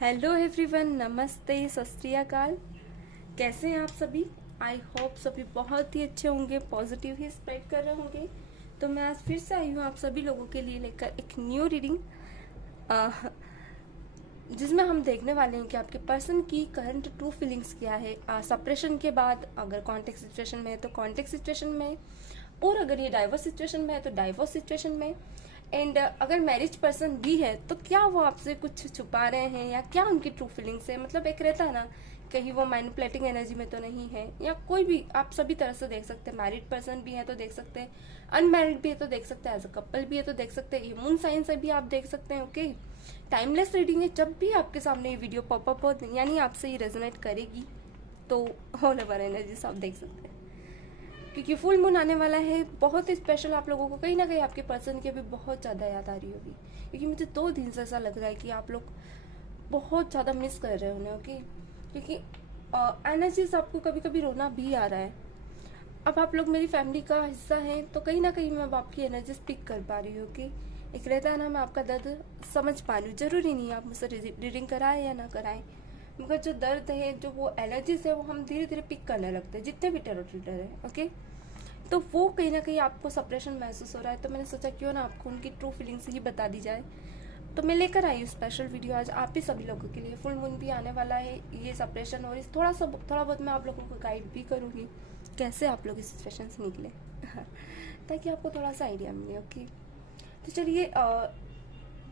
Hello everyone, नमस्ते, सत श्री अकाल। कैसे हैं आप सभी? आई होप सभी बहुत ही अच्छे होंगे, पॉजिटिव ही स्प्रेड कर रहे होंगे। तो मैं आज फिर से आई हूँ आप सभी लोगों के लिए लेकर एक न्यू रीडिंग, जिसमें हम देखने वाले हैं कि आपके पर्सन की करंट ट्रू फीलिंग्स क्या है सेपरेशन के बाद। अगर कॉन्टेक्ट सिचुएशन में है तो कॉन्टेक्ट सिचुएशन में, और अगर ये डाइवोर्स सिचुएशन में है तो डाइवोर्स सिचुएशन में। एंड अगर मैरिज पर्सन भी है तो क्या वो आपसे कुछ छुपा रहे हैं या क्या उनकी ट्रू फीलिंग्स है। मतलब एक रहता है ना, कहीं वो मैनिपुलेटिंग एनर्जी में तो नहीं है, या कोई भी आप सभी तरह से देख सकते हैं। मैरिड पर्सन भी है तो देख सकते हैं, अनमैरिड भी है तो देख सकते हैं, एज अ कपल भी है तो देख सकते हैं, मून साइन से भी आप देख सकते हैं। ओके, टाइमलेस रीडिंग है। जब भी आपके सामने ये वीडियो पॉपअप हो यानी आपसे ये रेजोनेट करेगी तो होने वाला एनर्जीज आप देख सकते हैं, क्योंकि फुल मून आने वाला है। बहुत ही स्पेशल आप लोगों को कहीं ना कहीं आपके पर्सन की भी बहुत ज़्यादा याद आ रही होगी, क्योंकि मुझे 2 दिन से ऐसा लग रहा है कि आप लोग बहुत ज़्यादा मिस कर रहे हो उन्हें। ओके, क्योंकि एनर्जीज आपको कभी कभी रोना भी आ रहा है। अब आप लोग मेरी फैमिली का हिस्सा हैं तो कहीं ना कहीं मैं अब आपकी एनर्जीज पिक कर पा रही हूँ कि एक रहता है ना, मैं आपका दर्द समझ पा रही हूँ। जरूरी नहीं है आप मुझसे रीडिंग कराएं या ना कराएं, मगर जो दर्द है, जो वो एलर्जीज है, वो हम धीरे धीरे पिक करने लगते हैं जितने भी टेरो रीडर है। ओके, तो वो कहीं ना कहीं आपको सेपरेशन महसूस हो रहा है, तो मैंने सोचा क्यों ना आपको उनकी ट्रू फीलिंग्स ही बता दी जाए। तो मैं लेकर आई हूँ स्पेशल वीडियो आज आप ही सभी लोगों के लिए। फुल मून भी आने वाला है, ये सेपरेशन, और इस थोड़ा बहुत मैं आप लोगों को गाइड भी करूँगी कैसे आप लोग इस सिचुएशन से निकले ताकि आपको थोड़ा सा आइडिया मिले। ओके, तो चलिए,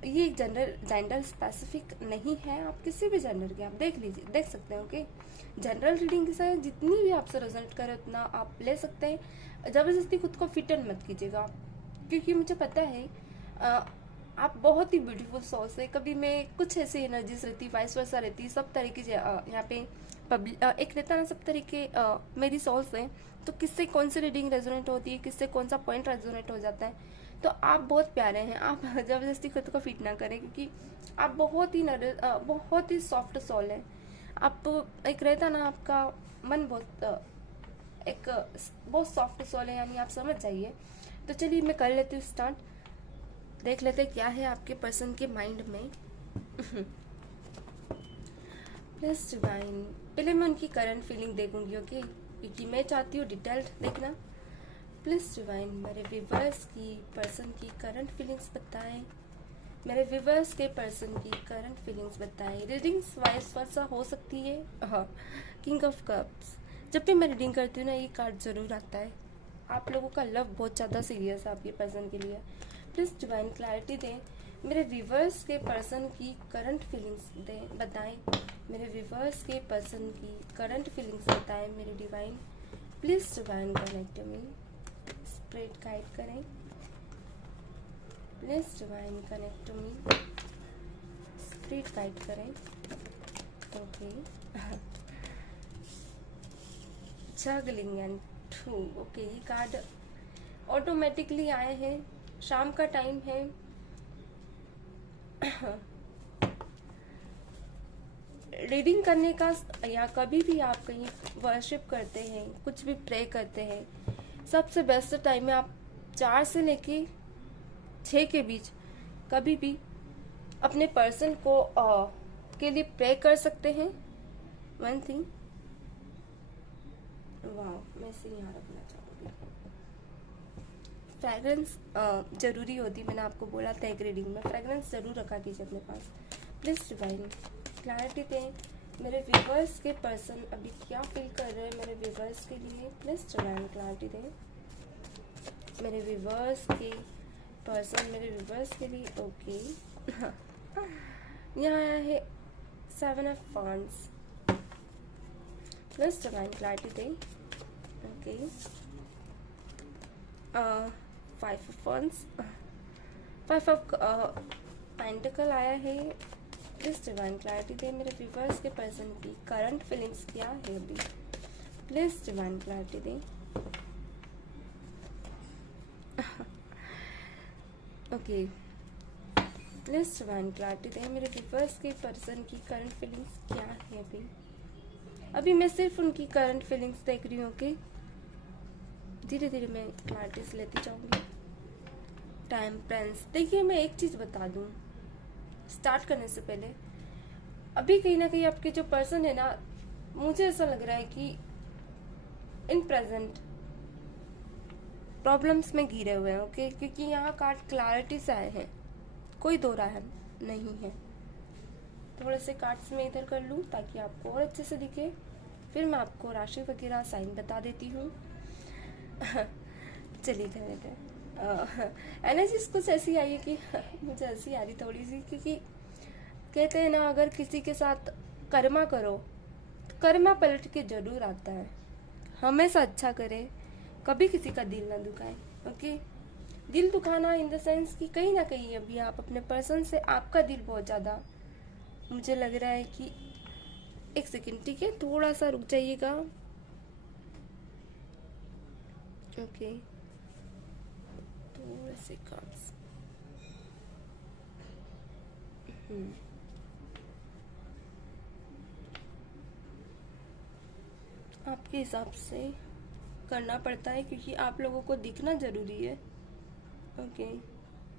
ये जेंडर स्पेसिफिक नहीं है, आप किसी भी जेंडर के आप देख सकते हैं। ओके, जनरल रीडिंग से जितनी भी आपसे रेजोनेट करे उतना आप ले सकते हैं। जबरदस्ती खुद को फिटन मत कीजिएगा, क्योंकि मुझे पता है आप बहुत ही ब्यूटीफुल सोल्स है। कभी मैं कुछ ऐसी एनर्जीज रहती, वाइस वर्सा रहती, सब तरीके यहाँ पे एक रहता ना, सब तरीके मेरी सोल्स हैं। तो किससे कौन सी रीडिंग रेजोनेट होती है, किससे कौन सा पॉइंट रेजोनेट हो जाता है। तो आप बहुत प्यारे हैं, आप जबरदस्ती खुद को फिट ना करें, क्योंकि आप बहुत ही सॉफ्ट सोल है। आप एक रहता ना, आपका मन एक बहुत सॉफ्ट सोल है, यानी आप समझ जाइए। तो चलिए मैं कर लेती हूँ स्टार्ट, देख लेते हैं क्या है आपके पर्सन के माइंड में। प्लीज डिवाइन, पहले मैं उनकी करंट फीलिंग देखूंगी। ओके, क्योंकि मैं चाहती हूँ डिटेल्ड देखना। प्लीज डिवाइन, मेरे व्यूअर्स की पर्सन की करंट फीलिंग्स बताएं। मेरे व्यूअर्स के पर्सन की करंट फीलिंग्स बताएं। रीडिंग्स वाइस वर्सा हो सकती है। हाँ, किंग ऑफ कप्स, जब भी मैं रीडिंग करती हूँ ना, ये कार्ड जरूर आता है। आप लोगों का लव बहुत ज़्यादा सीरियस है आपके पर्सन के लिए। प्लीज डिवाइन क्लैरिटी दें, मेरे व्यूअर्स के पर्सन की करंट फीलिंग्स दें, बताएं। मेरे व्यूअर्स के पर्सन की करंट फीलिंग्स बताएं मेरे divine. Please divine connect me, spread guide करें। Please divine connect me, spread guide करें। Okay, juggling and two. Okay, ये कार्ड ऑटोमेटिकली आए हैं। शाम का टाइम है। रीडिंग करने का, या कभी भी आप कहीं वर्शिप करते हैं, कुछ भी प्रे करते हैं, सबसे बेस्ट टाइम है। आप 4 से लेके 6 के बीच कभी भी अपने पर्सन को के लिए प्रे कर सकते हैं। वन थिंग, वाह, मैं इसे यहाँ रखना चाहूँगी। फ्रेगरेंस जरूरी होती, मैंने आपको बोला था एक रीडिंग में, फ्रेगरेंस जरूर रखा कीजिए अपने पास। प्लीज डिवाइन क्लैरिटी दें, मेरे व्यूवर्स के पर्सन अभी क्या फील कर रहे हैं मेरे व्यूवर्स के लिए। प्लीज डिवाइन क्लैरिटी दें, मेरे व्यूवर्स के पर्सन मेरे व्यूवर्स के लिए। ओके, यहाँ आया है 7 of wands. Please divine clarity दें। Okay, 5 of wands, 5 of pentacle आया है। प्लीज डिवाइन क्लैरिटी दे, मेरे व्यूवर्स के पर्सन की करंट फीलिंग्स क्या है अभी। प्लीज डिवाइन क्लैरिटी दे। ओके, प्लीज डिवाइन क्लैरिटी दे, मेरे व्यूवर्स के पर्सन की करंट फीलिंग्स क्या है अभी। अभी मैं सिर्फ उनकी करंट फीलिंग्स देख रही हूँ। ओके, धीरे धीरे मैं क्लैरिटीज लेती जाऊंगी। टेम्परेंस, देखिए मैं एक चीज बता दूं स्टार्ट करने से पहले, अभी कहीं ना कहीं आपके जो पर्सन है ना, मुझे ऐसा लग रहा है कि इन प्रेजेंट प्रॉब्लम्स में घिरे हुए हैं। ओके, क्योंकि यहाँ कार्ड क्लैरिटी से आए हैं, कोई दो राय नहीं है। थोड़े से कार्ड्स में इधर कर लूँ ताकि आपको और अच्छे से दिखे, फिर मैं आपको राशि वगैरह साइन बता देती हूँ। चलिए कर लेते हैं। एनर्जीज कुछ ऐसी आई है कि मुझे ऐसी आ रही थोड़ी सी, क्योंकि कहते हैं ना, अगर किसी के साथ कर्मा करो तो कर्मा पलट के जरूर आता है। हमेशा अच्छा करे, कभी किसी का दिल ना दुखाए। ओके, दिल दुखाना इन द सेंस कि कहीं ना कहीं अभी आप अपने पर्सन से, आपका दिल बहुत ज़्यादा, मुझे लग रहा है कि एक सेकेंड, ठीक है, थोड़ा सा रुक जाइएगा। ओके, थोड़े से कार्ड्स। आपके हिसाब से करना पड़ता है क्योंकि आप लोगों को दिखना जरूरी है। ओके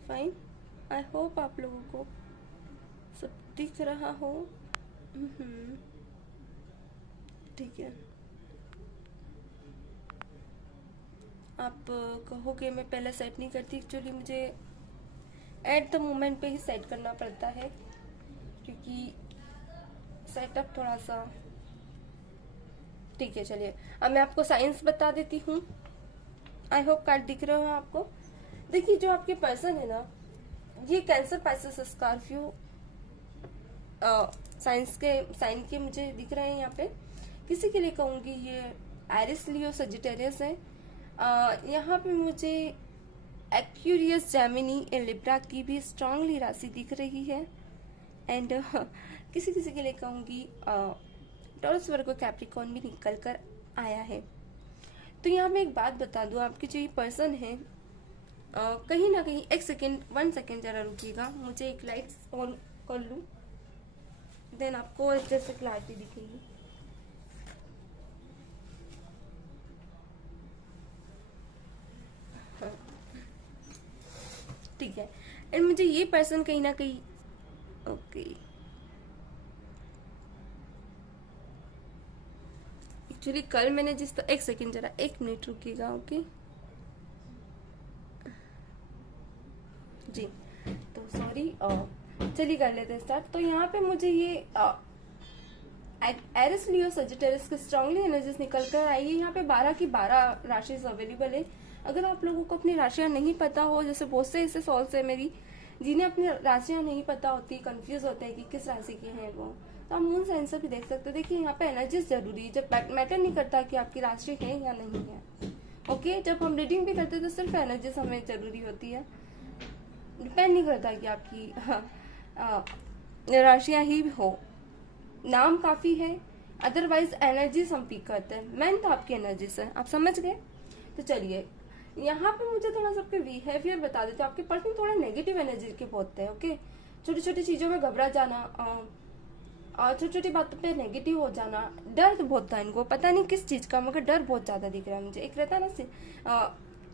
फाइन, आई होप आप लोगों को सब दिख रहा हो। ठीक है, आप कहोगे मैं पहले सेट नहीं करती, एक्चुअली मुझे एट द मोमेंट पे ही सेट करना पड़ता है क्योंकि सेटअप थोड़ा सा। ठीक है, चलिए अब मैं आपको साइंस बता देती हूँ। आई होप कार्ड दिख रहे हो आपको। देखिए, जो आपके पर्सन है ना, ये कैंसर, पाइसेस, स्कॉर्पियो साइन के मुझे दिख रहे हैं यहाँ पे। किसी के लिए कहूंगी ये एरिस, लियो, सजिटेरियस है। यहाँ पे मुझे एक्यूरियस, जेमिनी, लिब्रा की भी स्ट्रांगली राशि दिख रही है। एंड किसी किसी के लिए कहूंगी टॉरस, वर्गो, कैप्रिकॉर्न भी निकल कर आया है। तो यहाँ मैं एक बात बता दूं, आपके जो ये पर्सन है कहीं ना कहीं, एक सेकेंड, 1 सेकेंड जरा रुकिएगा, मुझे एक लाइट ऑन कर लूं, देन आपको अच्छे से क्लैरिटी दिखेगी। ठीक है, एंड मुझे ये पर्सन कहीं ना कहीं, ओके एक्चुअली कल मैंने एक सेकेंड जरा, 1 मिनट रुकिएगा। ओके जी, तो सॉरी, चलिए कर लेते हैं स्टार्ट। तो यहाँ पे मुझे ये एरिस, लियो, सजिटेरियस की स्ट्रांगली एनर्जीज निकल कर आई है। यहाँ पे 12 की 12 राशि अवेलेबल है। अगर आप लोगों को अपनी राशियां नहीं पता हो, जैसे बहुत से ऐसे सॉल्स है मेरी जिन्हें अपनी राशियां नहीं पता होती, कंफ्यूज होते हैं कि किस राशि की है वो, तो आप मून साइन से भी देख सकते हो। देखिए, यहाँ पे एनर्जीज जरूरी है, जब मैटर नहीं करता कि आपकी राशि है या नहीं है। ओके, जब हम रीडिंग भी करते हैं तो सिर्फ एनर्जीज हमें जरूरी होती है, डिपेंड नहीं करता कि आपकी राशियां ही हो। नाम काफी है, अदरवाइज एनर्जीज हम पिक करते हैं, मेन तो आपकी एनर्जीज है। आप समझ गए? तो चलिए, यहाँ पे मुझे थोड़ा सा आपके बिहेवियर बता देते हैं। आपके पर्सन थोड़े नेगेटिव एनर्जी के होते हैं। ओके, छोटी छोटी चीजों में घबरा जाना और छोटी छोटी बातों पे नेगेटिव हो जाना, डर बहुत था इनको, पता नहीं किस चीज का, मगर डर बहुत ज्यादा दिख रहा है मुझे। एक रहता है ना,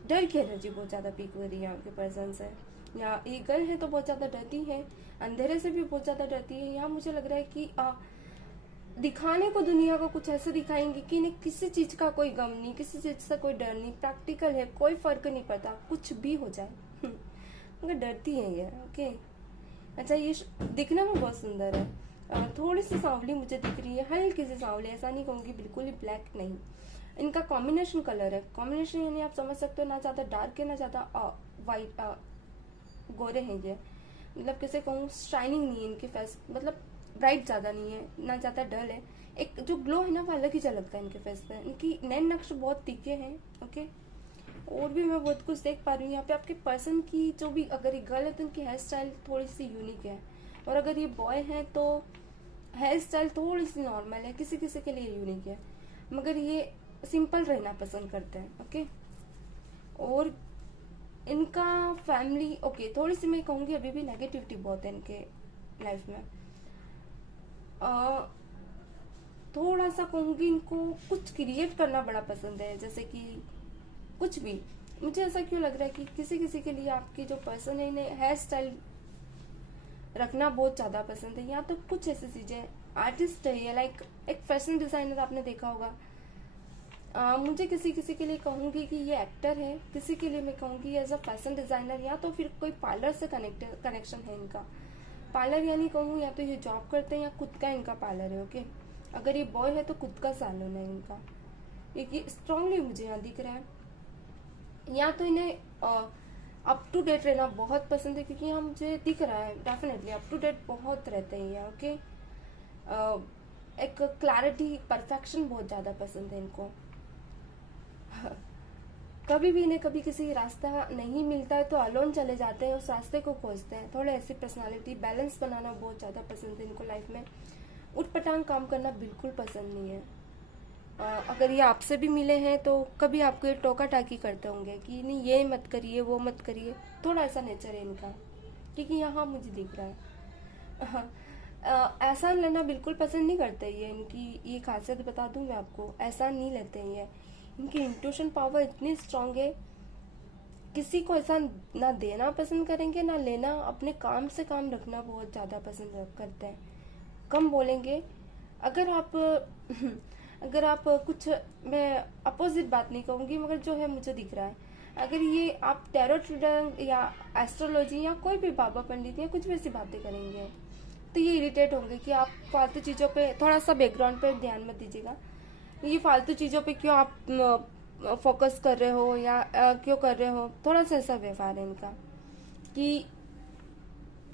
डर की एनर्जी बहुत ज्यादा पीक हो रही है आपके पर्सन से। या ये गर्ल है तो बहुत ज्यादा डरती है, अंधेरे से भी बहुत ज्यादा डरती है। यहाँ मुझे लग रहा है कि दिखाने को दुनिया को कुछ ऐसे दिखाएंगे कि इन्हें किसी चीज का कोई गम नहीं, किसी चीज से कोई डर नहीं, प्रैक्टिकल है, कोई फर्क नहीं पड़ता, कुछ भी हो जाए मगर डरती है ये। ओके, अच्छा, ये दिखने में बहुत सुंदर है। थोड़ी सी सांवली मुझे दिख रही है, हल्की सी सांवली, ऐसा नहीं कहूंगी बिल्कुल ही ब्लैक नहीं। इनका कॉम्बिनेशन कलर है, कॉम्बिनेशन यानी आप समझ सकते हो, ना ज्यादा डार्क है ना ज्यादा वाइट, गोरे हैं ये, मतलब कैसे कहूँ, शाइनिंग नहीं है इनके फेस, मतलब ब्राइट ज्यादा नहीं है ना ज्यादा डल है। एक जो ग्लो है ना वो अलग ही झलकता है इनके फेस पे। इनकी नैन नक्श बहुत तीखे हैं। ओके, और भी मैं बहुत कुछ देख पा रही हूँ यहाँ पे। आपके पर्सन की जो भी, अगर ये गर्ल है तो इनकी हेयर स्टाइल थोड़ी सी यूनिक है, और अगर ये बॉय है तो हेयर स्टाइल थोड़ी सी नॉर्मल है, किसी किसी के लिए यूनिक है, मगर ये सिंपल रहना पसंद करते हैं। ओके, और इनका फैमिली, ओके, थोड़ी सी मैं कहूँगी अभी भी नेगेटिविटी बहुत है इनके लाइफ में। थोड़ा सा कहूँगी इनको कुछ क्रिएट करना बड़ा पसंद है, जैसे कि कुछ भी। मुझे ऐसा क्यों लग रहा है कि किसी किसी के लिए आपकी जो पर्सन है, इन्हें हेयर स्टाइल रखना बहुत ज़्यादा पसंद है, या तो कुछ ऐसी चीज़ें, आर्टिस्ट है या लाइक एक फैशन डिज़ाइनर आपने देखा होगा। मुझे किसी किसी के लिए कहूँगी कि ये एक्टर है, किसी के लिए मैं कहूँगी एज अ फैशन डिज़ाइनर, या तो फिर कोई पार्लर से कनेक्शन है इनका। पार्लर यानी कहूँ या तो ये जॉब करते हैं या खुद का इनका पार्लर है। ओके, अगर ये बॉय है तो खुद का सैलून है इनका, ये स्ट्रांगली मुझे यहाँ दिख रहा है। या तो इन्हें अप टू डेट रहना बहुत पसंद है, क्योंकि यहाँ मुझे दिख रहा है डेफिनेटली अप टू डेट बहुत रहते हैं ये। ओके, एक क्लैरिटी, परफेक्शन बहुत ज़्यादा पसंद है इनको। कभी भी इन्हें कभी किसी रास्ता नहीं मिलता है तो अलोन चले जाते हैं, उस रास्ते को खोजते हैं। थोड़ा ऐसी पर्सनालिटी, बैलेंस बनाना बहुत ज़्यादा पसंद है इनको लाइफ में। उठपटांग काम करना बिल्कुल पसंद नहीं है। अगर ये आपसे भी मिले हैं तो कभी आपको ये टोका टाकी करते होंगे कि नहीं ये मत करिए, वो मत करिए। थोड़ा ऐसा नेचर है इनका, क्योंकि यहाँ मुझे दिख रहा है। एहसान लेना बिल्कुल पसंद नहीं करते ये, इनकी ये खासियत बता दूं मैं आपको, एहसान नहीं लेते हैं ये। इनकी इंट्यूशन पावर इतनी स्ट्रांग है, किसी को एहसान ना देना पसंद करेंगे ना लेना। अपने काम से काम रखना बहुत ज़्यादा पसंद करते हैं, कम बोलेंगे। अगर आप कुछ, मैं अपोजिट बात नहीं कहूँगी, मगर जो है मुझे दिख रहा है, अगर ये आप टैरो रीडर या एस्ट्रोलॉजी या कोई भी बाबा पंडित या कुछ भी ऐसी बातें करेंगे तो ये इरिटेट होंगे कि आप फालतू चीज़ों पे, थोड़ा सा बैकग्राउंड पे ध्यान मत दीजिएगा, ये फालतू चीज़ों पे क्यों आप फोकस कर रहे हो या क्यों कर रहे हो। थोड़ा सा ऐसा व्यवहार है इनका कि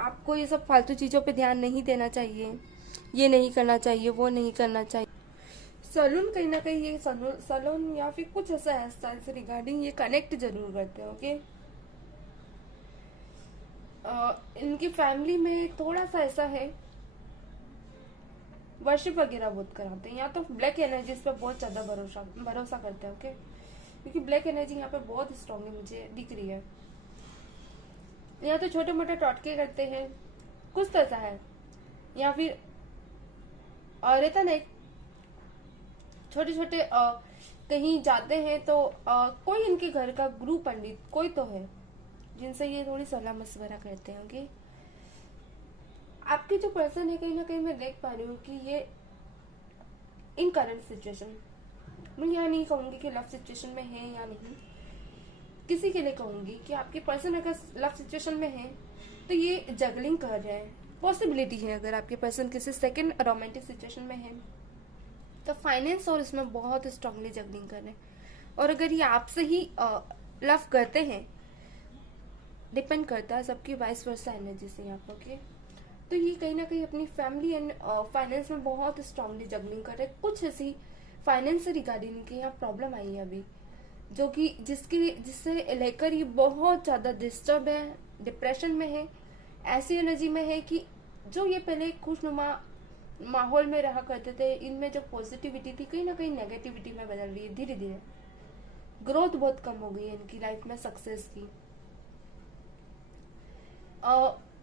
आपको ये सब फालतू चीज़ों पे ध्यान नहीं देना चाहिए, ये नहीं करना चाहिए, वो नहीं करना चाहिए। सलून कहीं ना कहीं ये सलून या फिर कुछ ऐसा हेयर स्टाइल से रिगार्डिंग ये कनेक्ट जरूर करते हैं। ओके, इनकी फैमिली में थोड़ा सा ऐसा है, वर्शिप वगैरह बहुत कराते हैं, या तो ब्लैक एनर्जीज पे बहुत ज्यादा भरोसा करते हैं। ओके, क्योंकि ब्लैक एनर्जी यहाँ पे बहुत स्ट्रांगली मुझे दिख रही है। या तो छोटे मोटे टोटके करते हैं, कुछ तो ऐसा है, या फिर रहता नहीं, छोटे छोटे कहीं जाते हैं तो कोई इनके घर का गुरु पंडित कोई तो है जिनसे ये थोड़ी सलाह मशवरा करते होंगे। आपकी जो पर्सन है कहीं ना कहीं मैं देख पा रही हूँ कि ये इन करंट सिचुएशन, मैं यहाँ नहीं कहूंगी कि लव सिचुएशन में है या नहीं, किसी के लिए कहूंगी कि आपके पर्सन अगर लव सिचुएशन में है तो ये जगलिंग कर रहे हैं। पॉसिबिलिटी है अगर आपके पर्सन किसी सेकंड रोमांटिक सिचुएशन में है तो फाइनेंस और इसमें बहुत स्ट्रांगली जगलिंग कर रहे हैं। और अगर ये आपसे ही लव करते हैं, डिपेंड करता है सबकी वाइस वर्सा एनर्जी से यहाँ पर। ओके, तो ये कहीं ना कहीं अपनी फैमिली एंड फाइनेंस में बहुत स्ट्रांगली जगलिंग कर रहे हैं। कुछ ऐसी फाइनेंस से रिगार्डिंग इनके यहाँ प्रॉब्लम आई है अभी, जो कि जिससे लेकर ये बहुत ज्यादा डिस्टर्ब है, डिप्रेशन में है, ऐसी एनर्जी में है कि जो ये पहले खुशनुमा माहौल में रहा करते थे, इनमें जो पॉजिटिविटी थी कहीं ना कहीं नेगेटिविटी में बदल रही है। धीरे धीरे ग्रोथ बहुत कम हो गई है इनकी लाइफ में, सक्सेस की।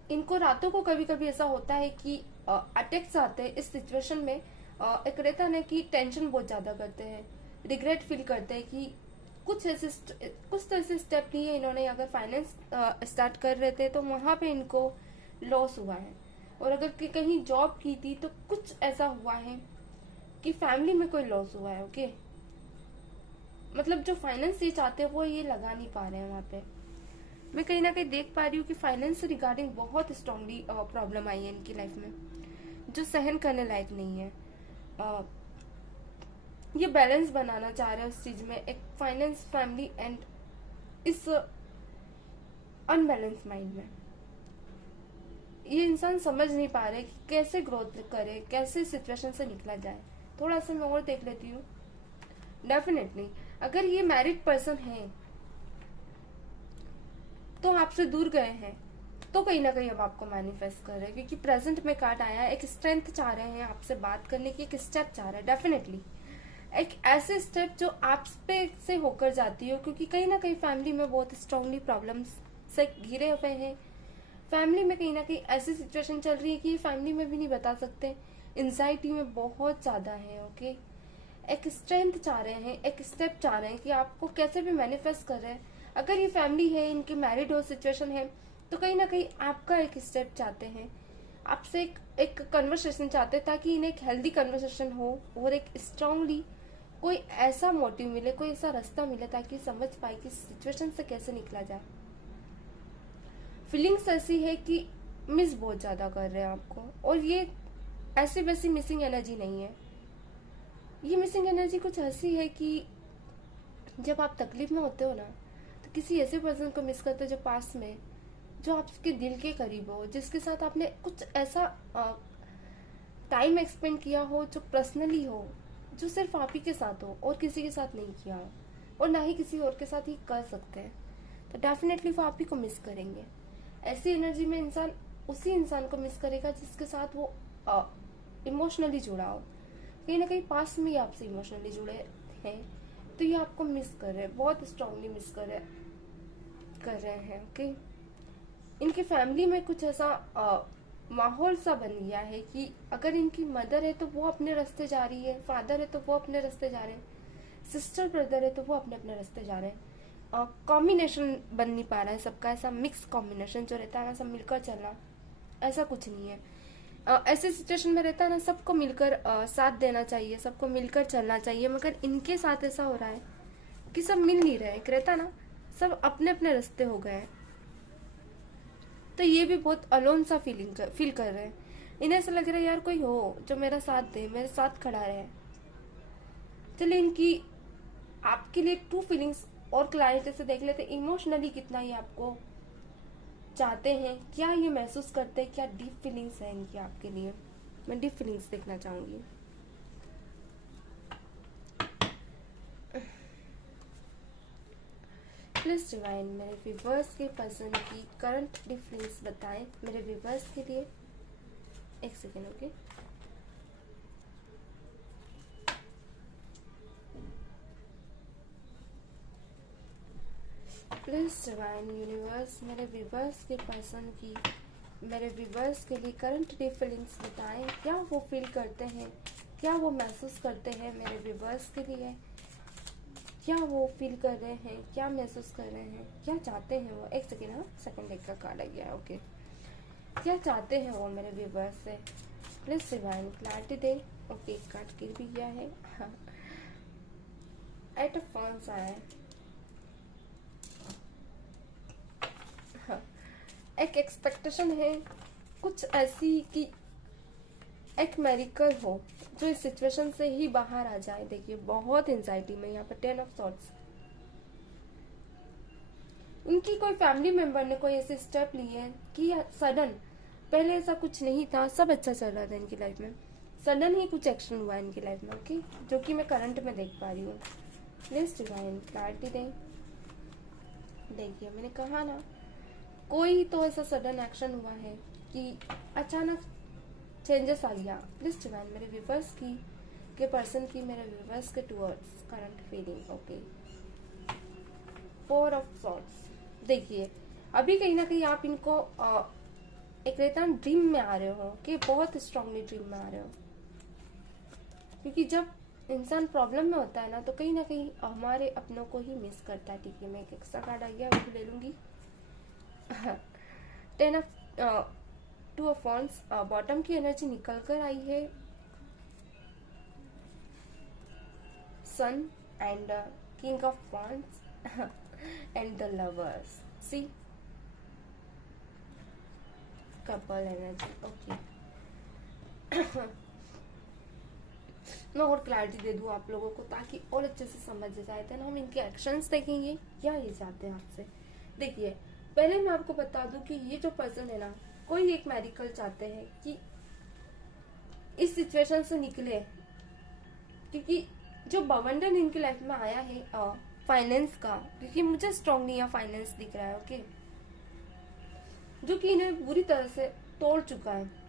इनको रातों को कभी कभी ऐसा होता है कि अटैक्स आते हैं इस सिचुएशन में। एक रहता ना कि टेंशन बहुत ज्यादा करते हैं, रिग्रेट फील करते हैं कि कुछ तो ऐसे स्टेप लिए इन्होंने, अगर फाइनेंस स्टार्ट कर रहे थे तो वहां पे इनको लॉस हुआ है। और अगर कहीं जॉब की थी तो कुछ ऐसा हुआ है कि फैमिली में कोई लॉस हुआ है। ओके, मतलब जो फाइनेंस ये चाहते हैं वो ये लगा नहीं पा रहे हैं वहां पे। मैं कहीं ना कहीं देख पा रही हूँ कि फाइनेंस से रिगार्डिंग बहुत स्ट्रांगली प्रॉब्लम आई है इनकी लाइफ में, जो सहन करने लायक नहीं है। ये बैलेंस बनाना चाह रहे हैं उस चीज में, एक फाइनेंस, फैमिली एंड इस अनबैलेंस माइंड में। ये इंसान समझ नहीं पा रहे कि कैसे ग्रोथ करे, कैसे सिचुएशन से निकला जाए। थोड़ा सा मैं और देख लेती हूँ। डेफिनेटली अगर ये मैरिड पर्सन है तो आपसे दूर गए हैं तो कहीं ना कहीं अब आपको मैनिफेस्ट कर रहे हैं, क्योंकि प्रेजेंट में कार्ड आया है, एक स्ट्रेंथ चाह रहे हैं आपसे बात करने की, एक स्टेप चाह रहे हैं। डेफिनेटली एक ऐसे स्टेप जो आप पे से होकर जाती हो, क्योंकि कहीं ना कहीं फैमिली में बहुत स्ट्रांगली प्रॉब्लम्स से घिरे हुए हैं। फैमिली में कहीं ना कहीं ऐसी सिचुएशन चल रही है कि फैमिली में भी नहीं बता सकते, एंजाइटी में बहुत ज्यादा है। ओके, एक स्ट्रेंथ चाह रहे हैं, एक स्टेप चाह रहे हैं कि आपको कैसे भी मैनिफेस्ट कर रहे हैं। अगर ये फैमिली है, इनकी मैरिड हो सिचुएशन है, तो कहीं ना कहीं आपका एक स्टेप चाहते हैं आपसे एक कन्वर्सेशन चाहते हैं, ताकि इन्हें एक हेल्दी कन्वर्सेशन हो और एक स्ट्रांगली कोई ऐसा मोटिव मिले, कोई ऐसा रास्ता मिले ताकि समझ पाए कि सिचुएशन से कैसे निकला जाए। फीलिंग्स ऐसी है कि मिस बहुत ज्यादा कर रहे हैं आपको, और ये ऐसी वैसी मिसिंग एनर्जी नहीं है। ये मिसिंग एनर्जी कुछ ऐसी है कि जब आप तकलीफ में होते हो ना, तो किसी ऐसे पर्सन को मिस करते हो जो पास में, जो आपके दिल के करीब हो, जिसके साथ आपने कुछ ऐसा टाइम एक्सपेंड किया हो जो पर्सनली हो, जो सिर्फ आप ही के साथ हो और किसी के साथ नहीं किया हो, और ना ही किसी और के साथ ही कर सकते हैं। तो डेफिनेटली वो आप ही को मिस करेंगे। ऐसी एनर्जी में इंसान उसी इंसान को मिस करेगा जिसके साथ वो इमोशनली जुड़ा हो, कहीं ना कहीं पास में ही आपसे इमोशनली जुड़े हैं। तो ये आपको मिस कर रहे हैं, बहुत स्ट्रांगली मिस कर रहे हैं। ओके, इनकी फैमिली में कुछ ऐसा माहौल सा बन गया है कि अगर इनकी मदर है तो वो अपने रास्ते जा रही है, फादर है तो वो अपने रास्ते जा रहे हैं, सिस्टर ब्रदर है तो वो अपने अपने रास्ते जा रहे हैं। कॉम्बिनेशन बन नहीं पा रहा है सबका, ऐसा मिक्स कॉम्बिनेशन जो रहता है ना, सब मिलकर चलना, ऐसा कुछ नहीं है। ऐसे सिचुएशन में रहता है ना, सबको मिलकर साथ देना चाहिए, सबको मिलकर चलना चाहिए, मगर इनके साथ ऐसा हो रहा है कि सब मिल नहीं रहे। रहता ना, सब अपने अपने रास्ते हो गए हैं। तो ये भी बहुत अलोन सा फील कर रहे हैं। इन्हें ऐसा लग रहा है यार कोई हो जो मेरा साथ दे, मेरे साथ खड़ा रहे। चलिए इनकी आपके लिए ट्रू फीलिंग्स और क्लैरिटी से देख लेते, इमोशनली कितना ये आपको चाहते हैं, क्या ये महसूस करते हैं, क्या डीप फीलिंग्स है इनकी आपके लिए। मैं डीप फीलिंग्स देखना चाहूंगी। प्लीज डिवाइन मेरे व्यूवर्स के पर्सन की करंट डीप फीलिंग्स बताएं मेरे व्यूवर्स के लिए। एक second. Okay, please divine universe मेरे व्यूवर्स के पर्सन की, मेरे व्यूवर्स के लिए करंट डीप फीलिंग्स बताएं, क्या वो फील करते हैं, क्या वो महसूस करते हैं मेरे व्यूवर्स के लिए, क्या वो फील कर रहे हैं, क्या महसूस कर रहे हैं, क्या चाहते हैं वो। एक सेकेंड, हाँ सेकेंड एक का कार्ड आ गया। ओके, क्या चाहते हैं वो मेरे व्यूवर्स से, प्लीज डिवाइन क्लैरिटी दे। ओके, एक कार्ड गिर भी गया है। हाँ, एट ऑफ वांड्स आया है। हाँ, एक एक्सपेक्टेशन है कुछ ऐसी कि एक मेरिकल हो जो इस सिचुएशन से ही बाहर आ जाए। देखिए बहुत एंजाइटी में यहाँ पर 10 ऑफ सॉर्ड्स। इनकी कोई फैमिली मेंबर ने कोई ऐसे स्टेप लिए हैं कि सडन, पहले ऐसा कुछ नहीं था, सब अच्छा चल रहा था इनकी लाइफ में, सडन ही कुछ एक्शन हुआ इनकी लाइफ में। ओके, जो कि मैं करंट में देख पा रही हूँ। प्लीज डिवाइन क्लैरिटी दें। देखिए मैंने कहा ना, कोई तो ऐसा सडन एक्शन हुआ है कि अचानक चेंजेस आ गया। प्लीज डिवाइन मेरे व्यूवर्स की के पर्सन की, मेरे व्यूवर्स के towards current feeling. Okay, 4 of swords. देखिए अभी कहीं ना कहीं आप इनको एक रहता है ड्रीम में आ रहे हो, कि बहुत स्ट्रांगली ड्रीम में आ रहे हो, क्योंकि जब इंसान प्रॉब्लम में होता है ना, तो कहीं ना कहीं हमारे अपनों को ही मिस करता है। ठीक है, मैं एक एक्स्ट्रा कार्ड आ गया, वो भी ले लूंगी। 10 ऑफ 2 ऑफ वांड्स, बॉटम की एनर्जी निकल कर आई है। Sun and king of wands and the lovers. See couple energy. Okay, मैं और क्लैरिटी दे दूं आप लोगों को ताकि और अच्छे से समझ जाए। तो ना हम इनके एक्शंस देखेंगे, क्या ये चाहते हैं आपसे। देखिए पहले मैं आपको बता दूं कि ये जो पर्सन है ना, कोई एक मेडिकल चाहते हैं कि इस सिचुएशन से निकले, क्योंकि जो बवंडर इनकी लाइफ में आया है फाइनेंस का, क्योंकि मुझे स्ट्रांगली यहाँ फाइनेंस दिख रहा है। ओके, जो कि इन्हें बुरी तरह से तोड़ चुका है।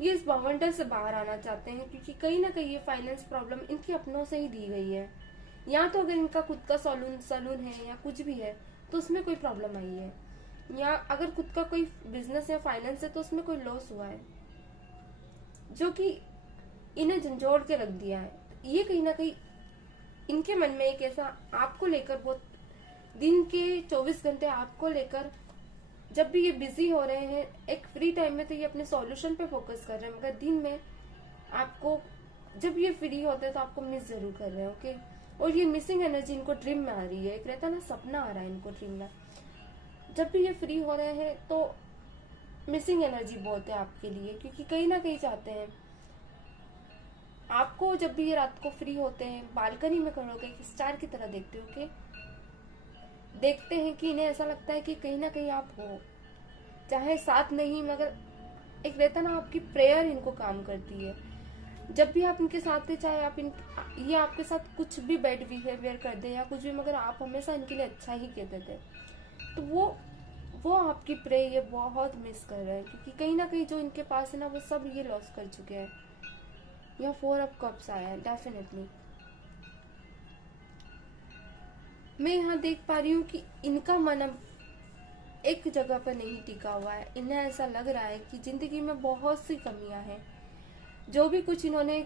ये इस बवंडर से बाहर आना चाहते हैं, क्योंकि कहीं ना कहीं ये फाइनेंस प्रॉब्लम इनके अपनों से ही दी गई है, या तो अगर इनका खुद का सलून है या कुछ भी है तो उसमें कोई प्रॉब्लम आई है, या अगर खुद का कोई बिजनेस या फाइनेंस है तो उसमें कोई लॉस हुआ है, जो कि इन्हें झंझोड़ के रख दिया है। ये कहीं ना कहीं इनके मन में एक ऐसा आपको लेकर, बहुत दिन के 24 घंटे आपको लेकर जब भी ये बिजी हो रहे हैं एक फ्री टाइम में तो ये अपने सॉल्यूशन पे फोकस कर रहे हैं, मगर दिन में आपको जब ये फ्री होते हैं तो आपको मिस जरूर कर रहे हैं। ओके, और ये मिसिंग एनर्जी इनको ड्रीम में आ रही है, एक रहता ना सपना आ रहा है इनको ड्रीम में। जब भी ये फ्री हो रहे हैं तो मिसिंग एनर्जी बहुत है आपके लिए, क्योंकि कहीं ना कहीं चाहते हैं आपको। जब भी ये रात को फ्री होते हैं बालकनी में खड़े होकर एक स्टार की तरह देखते हो, देखते हैं कि इन्हें ऐसा लगता है कि कहीं ना कहीं आप हो, चाहे साथ नहीं मगर एक रहता ना आपकी प्रेयर इनको काम करती है। जब भी आप इनके साथ थे, चाहे आप ये आपके साथ कुछ भी बैड बिहेवियर कर दे या कुछ भी, मगर आप हमेशा इनके लिए अच्छा ही कहते थे। तो वो आपकी प्रे ये बहुत मिस कर रहे हैं, क्योंकि कहीं ना कहीं जो इनके पास है ना वो सब ये लॉस कर चुके हैं। यह 4 ऑफ कप्स आया है डेफिनेटली। मैं यहाँ देख पा रही हूँ कि इनका मन अब एक जगह पर नहीं टिका हुआ है। इन्हें ऐसा लग रहा है कि जिंदगी में बहुत सी कमियां हैं। जो भी कुछ इन्होंने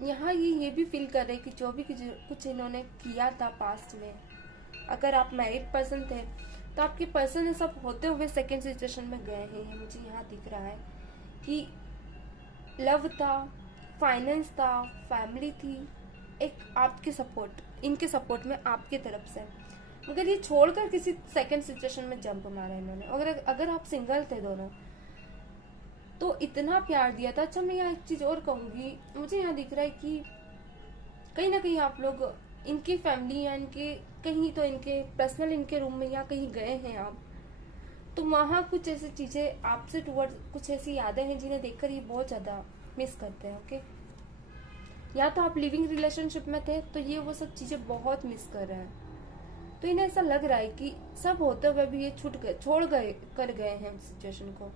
यहाँ ये भी फील कर रहे कि जो भी कुछ इन्होंने किया था पास्ट में, अगर आप मैरिड पर्सन थे तो आपके पर्सन ने सब होते हुए सेकेंड सिचुएशन में गए हैं। ये मुझे यहाँ दिख रहा है कि लव था, फाइनेंस था, फैमिली थी, एक आपके सपोर्ट, इनके सपोर्ट में आपकी तरफ से, मगर ये छोड़कर किसी सेकंड सिचुएशन में जंप मारा इन्होंने। अगर आप सिंगल थे दोनों तो इतना प्यार दिया था। अच्छा, मैं यहाँ एक चीज और कहूंगी, मुझे यहाँ दिख रहा है कि कहीं ना कहीं आप लोग इनकी फैमिली या इनके कहीं तो इनके पर्सनल इनके रूम में या कहीं गए हैं आप, तो वहाँ कुछ ऐसी चीजें आपसे टुवर्ड कुछ ऐसी यादें हैं जिन्हें देखकर ये बहुत ज्यादा मिस करते हैं। ओके, या तो आप लिविंग रिलेशनशिप में थे तो ये वो सब चीजें बहुत मिस कर रहे हैं। तो इन्हें ऐसा लग रहा है कि सब होते हुए भी ये छोड़ गए कर गए हैं सिचुएशन को।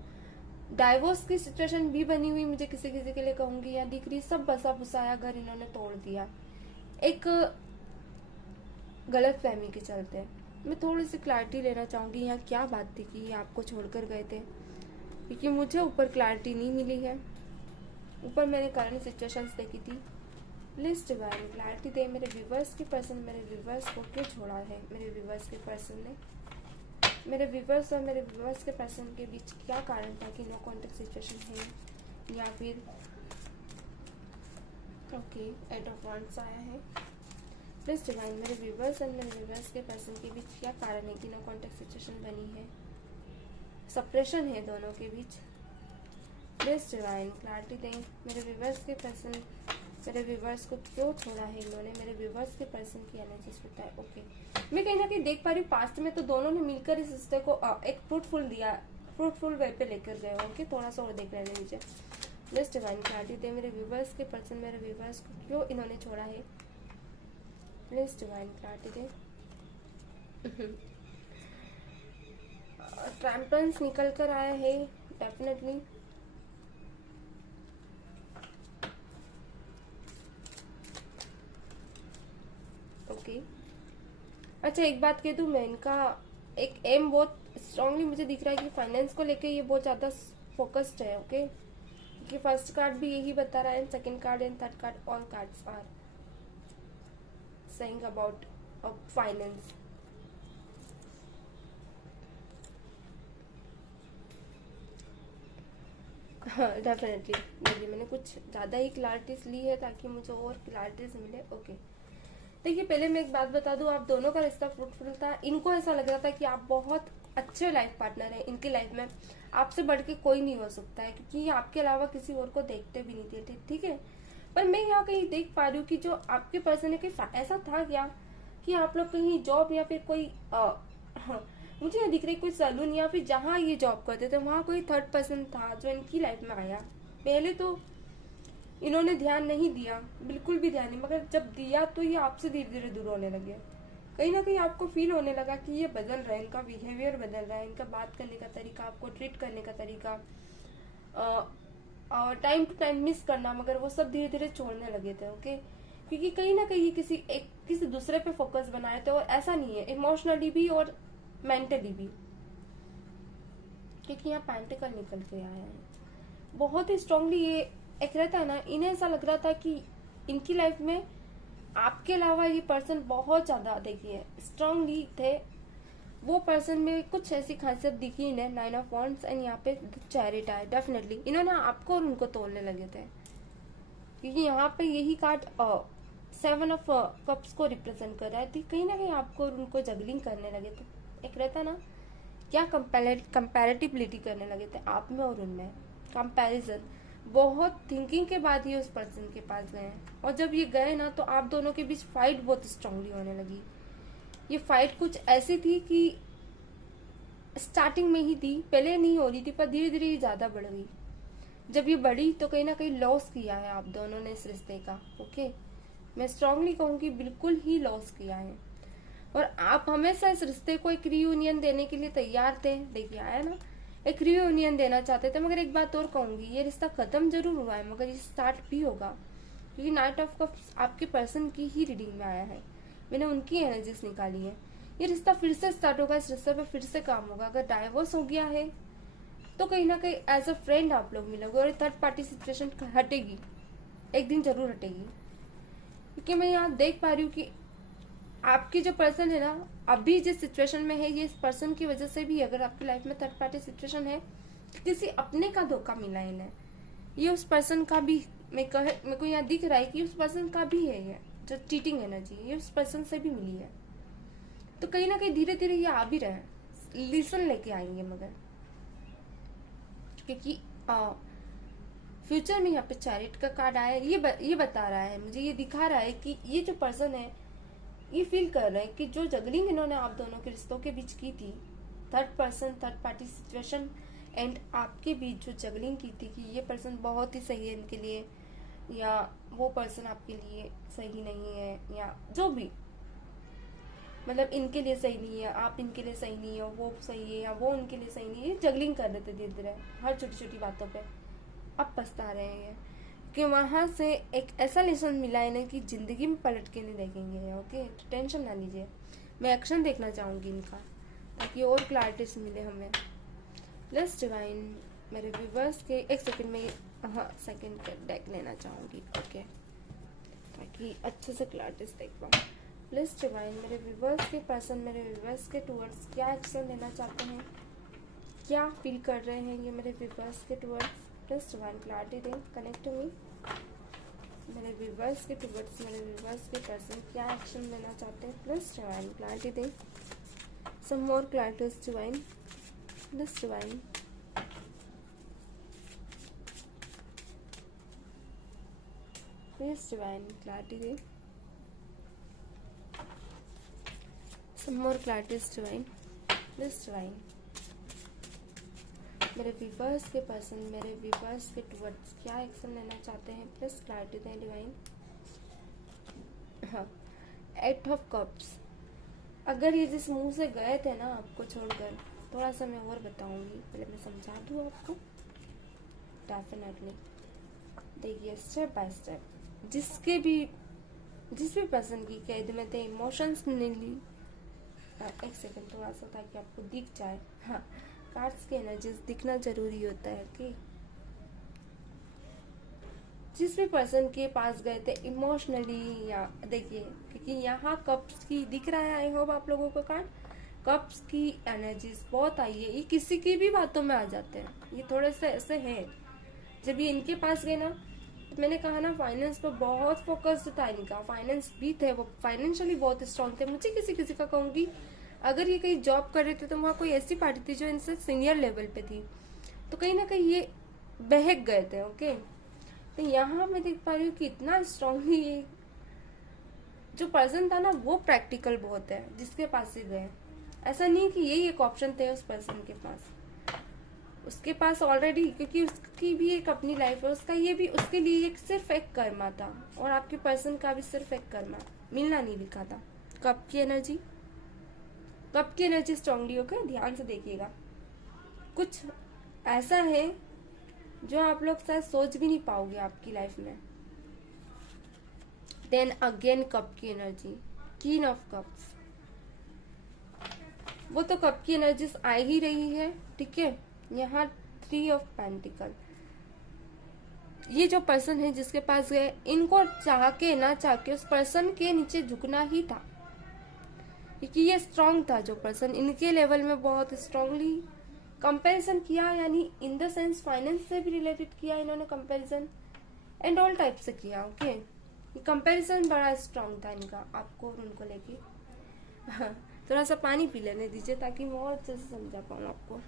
डाइवोर्स की सिचुएशन भी बनी हुई मुझे किसी किसी के लिए कहूंगी या दिख रही। सब बसा बुसाया घर इन्होंने तोड़ दिया एक गलत फहमी के चलते। मैं थोड़ी सी क्लैरिटी लेना चाहूंगी यहाँ क्या बात थी कि ये आपको छोड़कर गए थे, क्योंकि मुझे ऊपर क्लैरिटी नहीं मिली है। ऊपर मैंने करंट सिचुएशंस देखी थी। लिस्ट डिवाइन क्लैरिटी दे। मेरे व्यूवर्स के पर्सन मेरे व्यूवर्स को क्यों छोड़ा है? मेरे व्यूवर्स के पर्सन ने मेरे व्यूवर्स और मेरे व्यूवर्स के पर्सन के बीच क्या कारण था कि नो कॉन्टेक्ट सिचुएशन है, या फिर ओके एट ऑफ वांड्स आया है। लिस्ट डिवाइन मेरे व्यूवर्स और मेरे व्यूवर्स के पर्सन के बीच क्या कारण है कि नो कॉन्टेक्ट सिचुएशन बनी है, सप्रेशन है दोनों के बीच। लिस्ट डिवाइन क्लैरिटी दें। मेरे व्यूवर्स के पर्सन मेरे व्यूवर्स को क्यों छोड़ा है इन्होंने, मेरे व्यूवर्स के पर्सन की एनर्जीज बताए। ओके, मैं कहीं ना कहीं देख पा रही हूँ पास्ट में तो दोनों ने मिलकर इस रिश्ते को एक फ्रूटफुल वे पे लेकर गए। ओके, थोड़ा सा और देख लेने दीजिए। लिस्ट डिवाइन क्लैरिटी दे। मेरे व्यूवर्स के पर्सन मेरे व्यूवर्स को क्यों इन्होंने छोड़ा है। लिस्ट डिवाइन क्लैरिटी दे। ट्रैम्पेंस निकल कर आया है डेफिनेटली। ओके, अच्छा एक बात कह दूं मैं, इनका एक एम बहुत स्ट्रांगली मुझे दिख रहा है कि फाइनेंस को लेके ये बहुत ज्यादा फोकस्ड है। ओके, क्योंकि फर्स्ट कार्ड भी यही बता रहा है, second card and third card all cards are saying about finance. हाँ डेफिनेटली मैंने कुछ ज्यादा ही क्लैरिटीज ली है ताकि मुझे और क्लैरिटीज मिले। ओके, देखिए पहले मैं एक बात बता दूं, आप दोनों का रिश्ता फ्रूटफुल था। इनको ऐसा लग रहा था कि आप बहुत अच्छे लाइफ पार्टनर हैं, इनकी लाइफ में आपसे बढ़ के कोई नहीं हो सकता है, क्योंकि ये आपके अलावा किसी और को देखते भी नहीं थे। ठीक है, पर मैं यहाँ कहीं देख पा रही हूँ कि जो आपके पर्सन है कहीं ऐसा था क्या कि आप लोग कहीं जॉब या फिर कोई मुझे यहाँ दिख रही कोई सैलून या फिर जहाँ ये जॉब करते थे वहाँ कोई थर्ड पर्सन था जो इनकी लाइफ में आया। पहले तो इन्होंने ध्यान नहीं दिया, बिल्कुल भी ध्यान नहीं, मगर जब दिया तो ये आपसे धीरे धीरे दूर होने लगे। कहीं ना कहीं आपको फील होने लगा कि ये बदल रहा है, इनका बिहेवियर बदल रहा है, इनका बात करने का तरीका, आपको ट्रीट करने का तरीका, और टाइम टू टाइम मिस करना, मगर वो सब धीरे धीरे छोड़ने लगे थे। ओके, क्योंकि कहीं ना कहीं किसी दूसरे पे फोकस बनाए थे, और ऐसा नहीं है इमोशनली भी और मेंटली भी, क्योंकि यहाँ पेंटिकल निकल के आया है बहुत ही स्ट्रांगली। ये एक रहता है ना, इन्हें ऐसा लग रहा था कि इनकी लाइफ में आपके अलावा ये पर्सन बहुत ज्यादा देखिए स्ट्रांगली थे, वो पर्सन में कुछ ऐसी खासियत दिखी इन्हें, 9 ऑफ वॉन्ड्स एंड यहाँ पे चैरिट आया। डेफिनेटली इन्होंने आपको और उनको तोड़ने लगे थे, क्योंकि यहाँ पे यही कार्ड 7 ऑफ कप्स को रिप्रेजेंट कर रहा है। कहीं ना कहीं आपको और उनको जगलिंग करने लगे थे, एक रहता ना क्या कंपैरेटिबिलिटी करने लगे थे आप में और उनमें, कंपैरिजन। बहुत थिंकिंग के बाद ये उस पर्सन के पास गए हैं, और जब ये गए ना तो आप दोनों के बीच फाइट बहुत स्ट्रांगली होने लगी। ये फाइट कुछ ऐसी थी कि स्टार्टिंग में ही थी, पहले नहीं हो रही थी, पर धीरे धीरे ये ज्यादा बढ़ गई। जब ये बढ़ी तो कहीं ना कहीं लॉस किया है आप दोनों ने इस रिश्ते का। ओके, मैं स्ट्रांगली कहूंगी बिल्कुल ही लॉस किया है, और आप हमेशा इस रिश्ते को एक रीयूनियन देने के लिए तैयार थे। देखिए आया ना, एक रीयूनियन देना चाहते थे। मगर एक बात और कहूंगी, ये रिश्ता खत्म जरूर हुआ है मगर ये स्टार्ट भी होगा, क्योंकि नाइट ऑफ कप्स आपके पर्सन की ही रीडिंग में आया है, मैंने उनकी एनर्जीज निकाली है। ये रिश्ता फिर से स्टार्ट होगा, इस रिश्ते पे फिर से काम होगा। अगर डाइवोर्स हो गया है तो कहीं ना कहीं एज अ फ्रेंड आप लोग मिलोगे, और थर्ड पार्टी सिचुएशन हटेगी, एक दिन जरूर हटेगी। क्योंकि मैं यहाँ देख पा रही हूँ कि आपकी जो पर्सन है ना अभी जिस सिचुएशन में है, ये इस पर्सन की वजह से भी, अगर आपकी लाइफ में थर्ड पार्टी सिचुएशन है, किसी अपने का धोखा मिला है इन्हें, ये उस पर्सन का भी, मेरे को यहाँ दिख रहा है कि उस पर्सन का भी है ये जो चीटिंग एनर्जी, ये उस पर्सन से भी मिली है। तो कहीं ना कहीं धीरे धीरे ये आ भी रहे हैं, लिसन लेके आएंगे। मगर क्योंकि फ्यूचर में यहाँ पे चैरिट का कार्ड आया है, ये बता रहा है, मुझे ये दिखा रहा है कि ये जो पर्सन है ये फील कर रहे हैं कि जो जगलिंग इन्होंने आप दोनों के रिश्तों के बीच की थी, third person third party situation and आपके बीच जो जगलिंग की थी, कि ये पर्सन बहुत ही सही है इनके लिए, या वो पर्सन आपके लिए सही नहीं है, या जो भी, मतलब इनके लिए सही नहीं है, आप इनके लिए सही नहीं है, वो सही है या वो उनके लिए सही नहीं है, जगलिंग कर रहे थे धीरे धीरे हर छोटी छोटी बातों पे। अब पछता रहे हैं कि वहां से एक ऐसा लेसन मिला है ना कि जिंदगी में पलट के नहीं देखेंगे। ओके, तो टेंशन ना लीजिए, मैं एक्शन देखना चाहूंगी इनका, ताकि और क्लैरिटी मिले हमें। प्लस डिवाइन मेरे व्यूवर्स के, एक सेकंड में सेकंड का डेक लेना चाहूंगी। ओके, ताकि अच्छे से क्लैरिटी देख पाऊँ। प्लस डिवाइन मेरे व्यूवर्स के पर्सन मेरे व्यूवर्स के टूवर्ड्स क्या एक्शन लेना चाहते हैं, क्या फील कर रहे हैं ये मेरे व्यूवर्स के टूवर्ड्स। प्लस डिवाइन क्लैरिटी दें, कनेक्ट टू मी। मेरे व्यूवर्स के टूवर्ड्स मेरे व्यूवर्स के पर्सन क्या एक्शन लेना चाहते हैं, प्लस डिवाइन क्लैरिटी दें। Some more clarities divine, plus divine. Please divine clarity दें, some more clarities divine, please divine। मेरे व्यूवर्स के पर्सन मेरे व्यूवर्स के टुवर्ड्स क्या एक्शन लेना चाहते हैं, प्लस क्लैरिटी दें डिवाइन। हाँ, 8 ऑफ कप्स। अगर ये जिस मुंह से गए थे ना आपको छोड़कर, थोड़ा सा मैं और बताऊंगी, पहले मैं समझा दूँ आपको। डेफिनेटली देखिए स्टेप बाय स्टेप, जिस भी पर्सन की कैद में थे, इमोशंस ने ली। एक सेकंड थोड़ा सा, ताकि आपको दिख जाए। हाँ, कार्ड्स के एनर्जीज दिखना जरूरी होता है कि जिस भी पर्सन के पास गए थे इमोशनली, या देखिए क्योंकि यहाँ कप्स की दिख रहा है, आई होप आप लोगों को कार्ड कप्स की एनर्जीज बहुत आई है। ये किसी की भी बातों में आ जाते हैं, ये थोड़े से ऐसे है। जब ये इनके पास गए ना, तो मैंने कहा ना फाइनेंस पर बहुत फोकस्ड था इनका, फाइनेंस भी थे, वो फाइनेंशियली बहुत स्ट्रांग थे। मुझे किसी का कहूंगी, अगर ये कहीं जॉब कर रहे थे तो वहाँ कोई ऐसी पार्टी थी जो इनसे सीनियर लेवल पे थी, तो कहीं ना कहीं ये बहक गए थे। ओके, तो यहाँ मैं देख पा रही हूँ कि इतना स्ट्रांगली ये जो पर्सन था ना, वो प्रैक्टिकल बहुत है जिसके पास से गए। ऐसा नहीं कि यही एक ऑप्शन थे उस पर्सन के पास, उसके पास ऑलरेडी, क्योंकि उसकी भी एक अपनी लाइफ है, उसका ये भी, उसके लिए एक सिर्फ एक कर्मा था, और आपके पर्सन का भी सिर्फ एक कर्मा, मिलना नहीं लिखा था। कब की एनर्जी स्ट्रांगली होकर ध्यान से देखिएगा। कुछ ऐसा है जो आप लोग शायद सोच भी नहीं पाओगे आपकी लाइफ में। देन अगेन कप की एनर्जी, क्वीन ऑफ कप्स, वो तो कप की एनर्जी आ ही रही है। ठीक है, यहाँ 3 ऑफ पेंटिकल, ये जो पर्सन है जिसके पास गए, इनको चाह के ना चाह के उस पर्सन के नीचे झुकना ही था। क्योंकि ये स्ट्रांग था जो पर्सन, इनके लेवल में बहुत स्ट्रांगली कंपैरिजन किया, यानी इन द सेंस फाइनेंस से भी रिलेटेड किया इन्होंने कंपैरिजन, एंड ऑल टाइप से किया। ओके, कंपैरिजन बड़ा स्ट्रांग था इनका आपको और उनको लेके। थोड़ा सा पानी पी लेने दीजिए ताकि मैं और अच्छे से समझा पाऊँ आपको।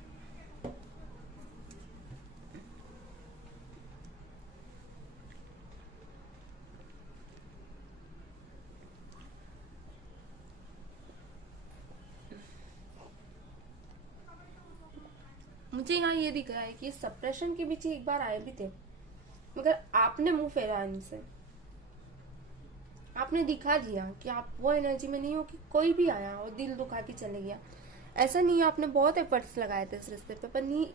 मुझे यहाँ ये दिख रहा है कि सप्रेशन के बीच एक बार आए भी थे, मगर आपने मुंह फेरा इनसे, आपने दिखा दिया कि आप वो एनर्जी में नहीं हो कि कोई भी आया और दिल दुखा के चले गया। ऐसा नहीं है, आपने बहुत एफर्ट्स लगाए थे इस रिश्ते पे, पर नहीं,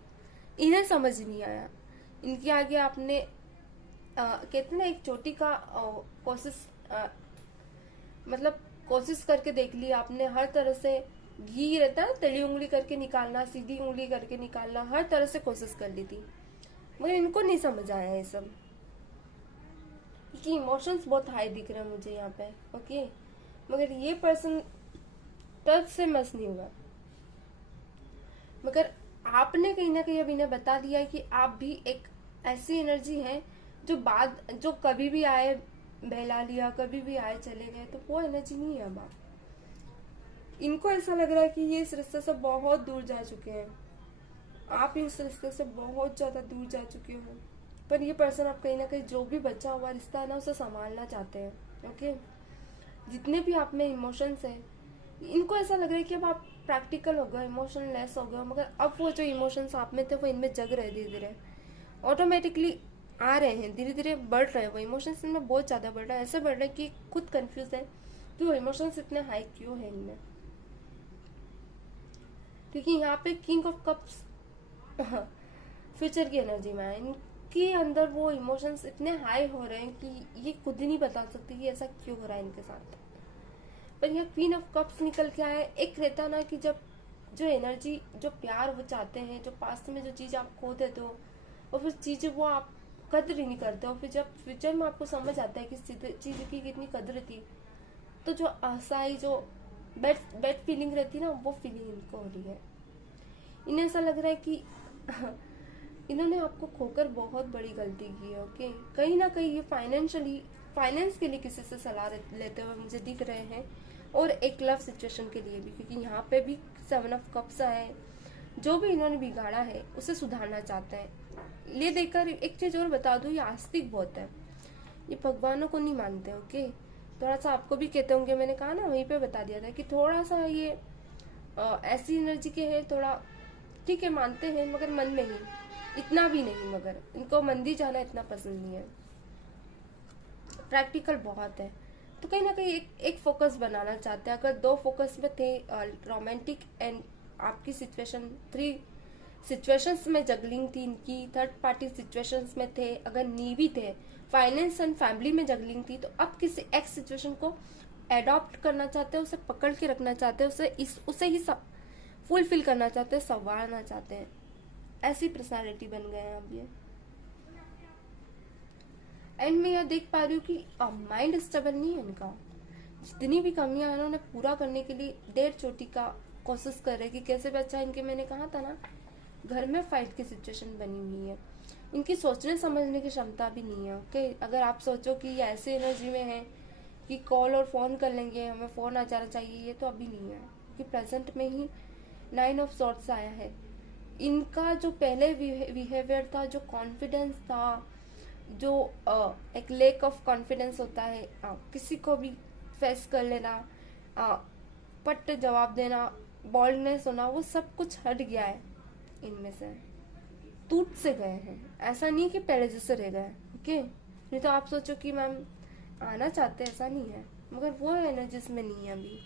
इन्हें समझ नहीं आया। इनके आगे आपने कहते ना एक चोटी का कोशिश, मतलब कोशिश करके देख ली आपने, हर तरह से घी रहता है तली उंगली करके निकालना, सीधी उंगली करके निकालना, हर तरह से कोशिश कर ली थी, मगर इनको नहीं समझ आया ये सब, कि इमोशंस बहुत हाई दिख रहे हैं मुझे यहाँ पे। ओके, मगर ये पर्सन टच से मस नहीं हुआ, मगर आपने कहीं ना कहीं अब इन्हें बता दिया कि आप भी एक ऐसी एनर्जी है जो कभी भी आए बहला लिया, कभी भी आए चले गए, तो वो एनर्जी नहीं है अब आप। इनको ऐसा लग रहा है कि ये इस रिश्ते से बहुत दूर जा चुके हैं, आप इस रिश्ते से बहुत ज्यादा दूर जा चुके हो, पर ये पर्सन आप कहीं ना कहीं जो भी बचा हुआ रिश्ता है ना उसे संभालना चाहते हैं। ओके, जितने भी आप में इमोशंस है, इनको ऐसा लग रहा है कि अब आप प्रैक्टिकल हो गए, इमोशन लेस हो गए, मगर अब वो जो इमोशंस आप में थे वो इनमें जग रहे, धीरे धीरे ऑटोमेटिकली आ रहे हैं, धीरे धीरे बढ़ रहे हैं वो इमोशंस, इनमें बहुत ज्यादा बढ़ रहा है। ऐसे बढ़ रहा है कि खुद कंफ्यूज है कि वो इमोशंस इतने हाई क्यों है इनमें, क्योंकि यहाँ पे किंग ऑफ कप्स फ्यूचर की एनर्जी में है, इनके अंदर वो इमोशंस इतने हाई हो रहे हैं कि ये खुद ही नहीं बता सकती कि ऐसा क्यों हो रहा है इनके साथ। पर यहाँ क्वीन ऑफ कप्स निकल के आया, एक रहता ना कि जब जो एनर्जी, जो प्यार वो चाहते हैं, जो पास्ट में जो चीज आप खो देते हो और फिर चीजें वो आप कदर ही नहीं करते हो, फिर जब फ्यूचर में आपको समझ आता है कि चीज की कितनी कदर थी, तो जो असहाय, जो बैड फीलिंग रहती है ना, वो फीलिंग इनको हो रही है। इन्हें ऐसा लग रहा है कि इन्होंने आपको खोकर बहुत बड़ी गलती की है। ओके, कहीं ना कहीं ये फाइनेंस के लिए किसी से सलाह लेते हुए मुझे दिख रहे हैं, और एक लव सिचुएशन के लिए भी, क्योंकि यहाँ पे भी 7 ऑफ कप्स है, जो भी इन्होंने बिगाड़ा है उसे सुधारना चाहते हैं। ये देखकर एक चीज और बता दूं, ये आस्तिक बहुत है, ये भगवानों को नहीं मानते। ओके, थोड़ा सा आपको भी कहते होंगे, मैंने कहा ना वहीं पे बता दिया था कि थोड़ा सा ये ऐसी एनर्जी के है, थोड़ा ठीक है मानते हैं मगर मन में ही, इतना भी नहीं, मगर इनको मंदिर जाना इतना पसंद नहीं है, प्रैक्टिकल बहुत है। तो कहीं ना कहीं एक फोकस बनाना चाहते हैं। अगर 2 फोकस में थे, रोमांटिक एंड आपकी सिचुएशन, 3 सिचुएशंस में जगलिंग थी इनकी, थर्ड पार्टी सिचुएशंस में थे, अगर नीवी थे, फाइनेंस एंड फैमिली में जगलिंग थी, तो अब किसी एक्स सिचुएशन को एडॉप्ट करना चाहते हैं, उसे पकड़ के रखना चाहते हैं, उसे ही फुलफिल करना चाहते हैं, संवारना चाहते हैं। ऐसी पर्सनालिटी बन गए हैं अब ये। एंड मैं यह देख पा रही हूँ कि माइंड स्टेबल नहीं है इनका, जितनी भी कमियां हैं उन्होंने पूरा करने के लिए 1.5 चोटी का कोशिश कर रहे कि कैसे भी अच्छा। इनके मैंने कहा था ना, घर में फाइट की सिचुएशन बनी हुई है, इनकी सोचने समझने की क्षमता भी नहीं है। ओके, अगर आप सोचो कि ये ऐसे एनर्जी में है कि कॉल और फोन कर लेंगे, हमें फोन आ जाना चाहिए, ये तो अभी नहीं है, क्योंकि प्रेजेंट में ही 9 ऑफ सॉर्ट्स आया है। इनका जो पहले बिहेवियर था, जो कॉन्फिडेंस था, जो एक लेक ऑफ कॉन्फिडेंस होता है, किसी को भी फेस कर लेना, पट जवाब देना, बोल्डनेस होना, वो सब कुछ हट गया है इनमें से, टूट से गए हैं। ऐसा नहीं कि पहले जैसे रह गए। ओके, नहीं तो आप सोचो कि मैम आना चाहते हैं, ऐसा नहीं है, मगर वो एनर्जीज में नहीं है अभी।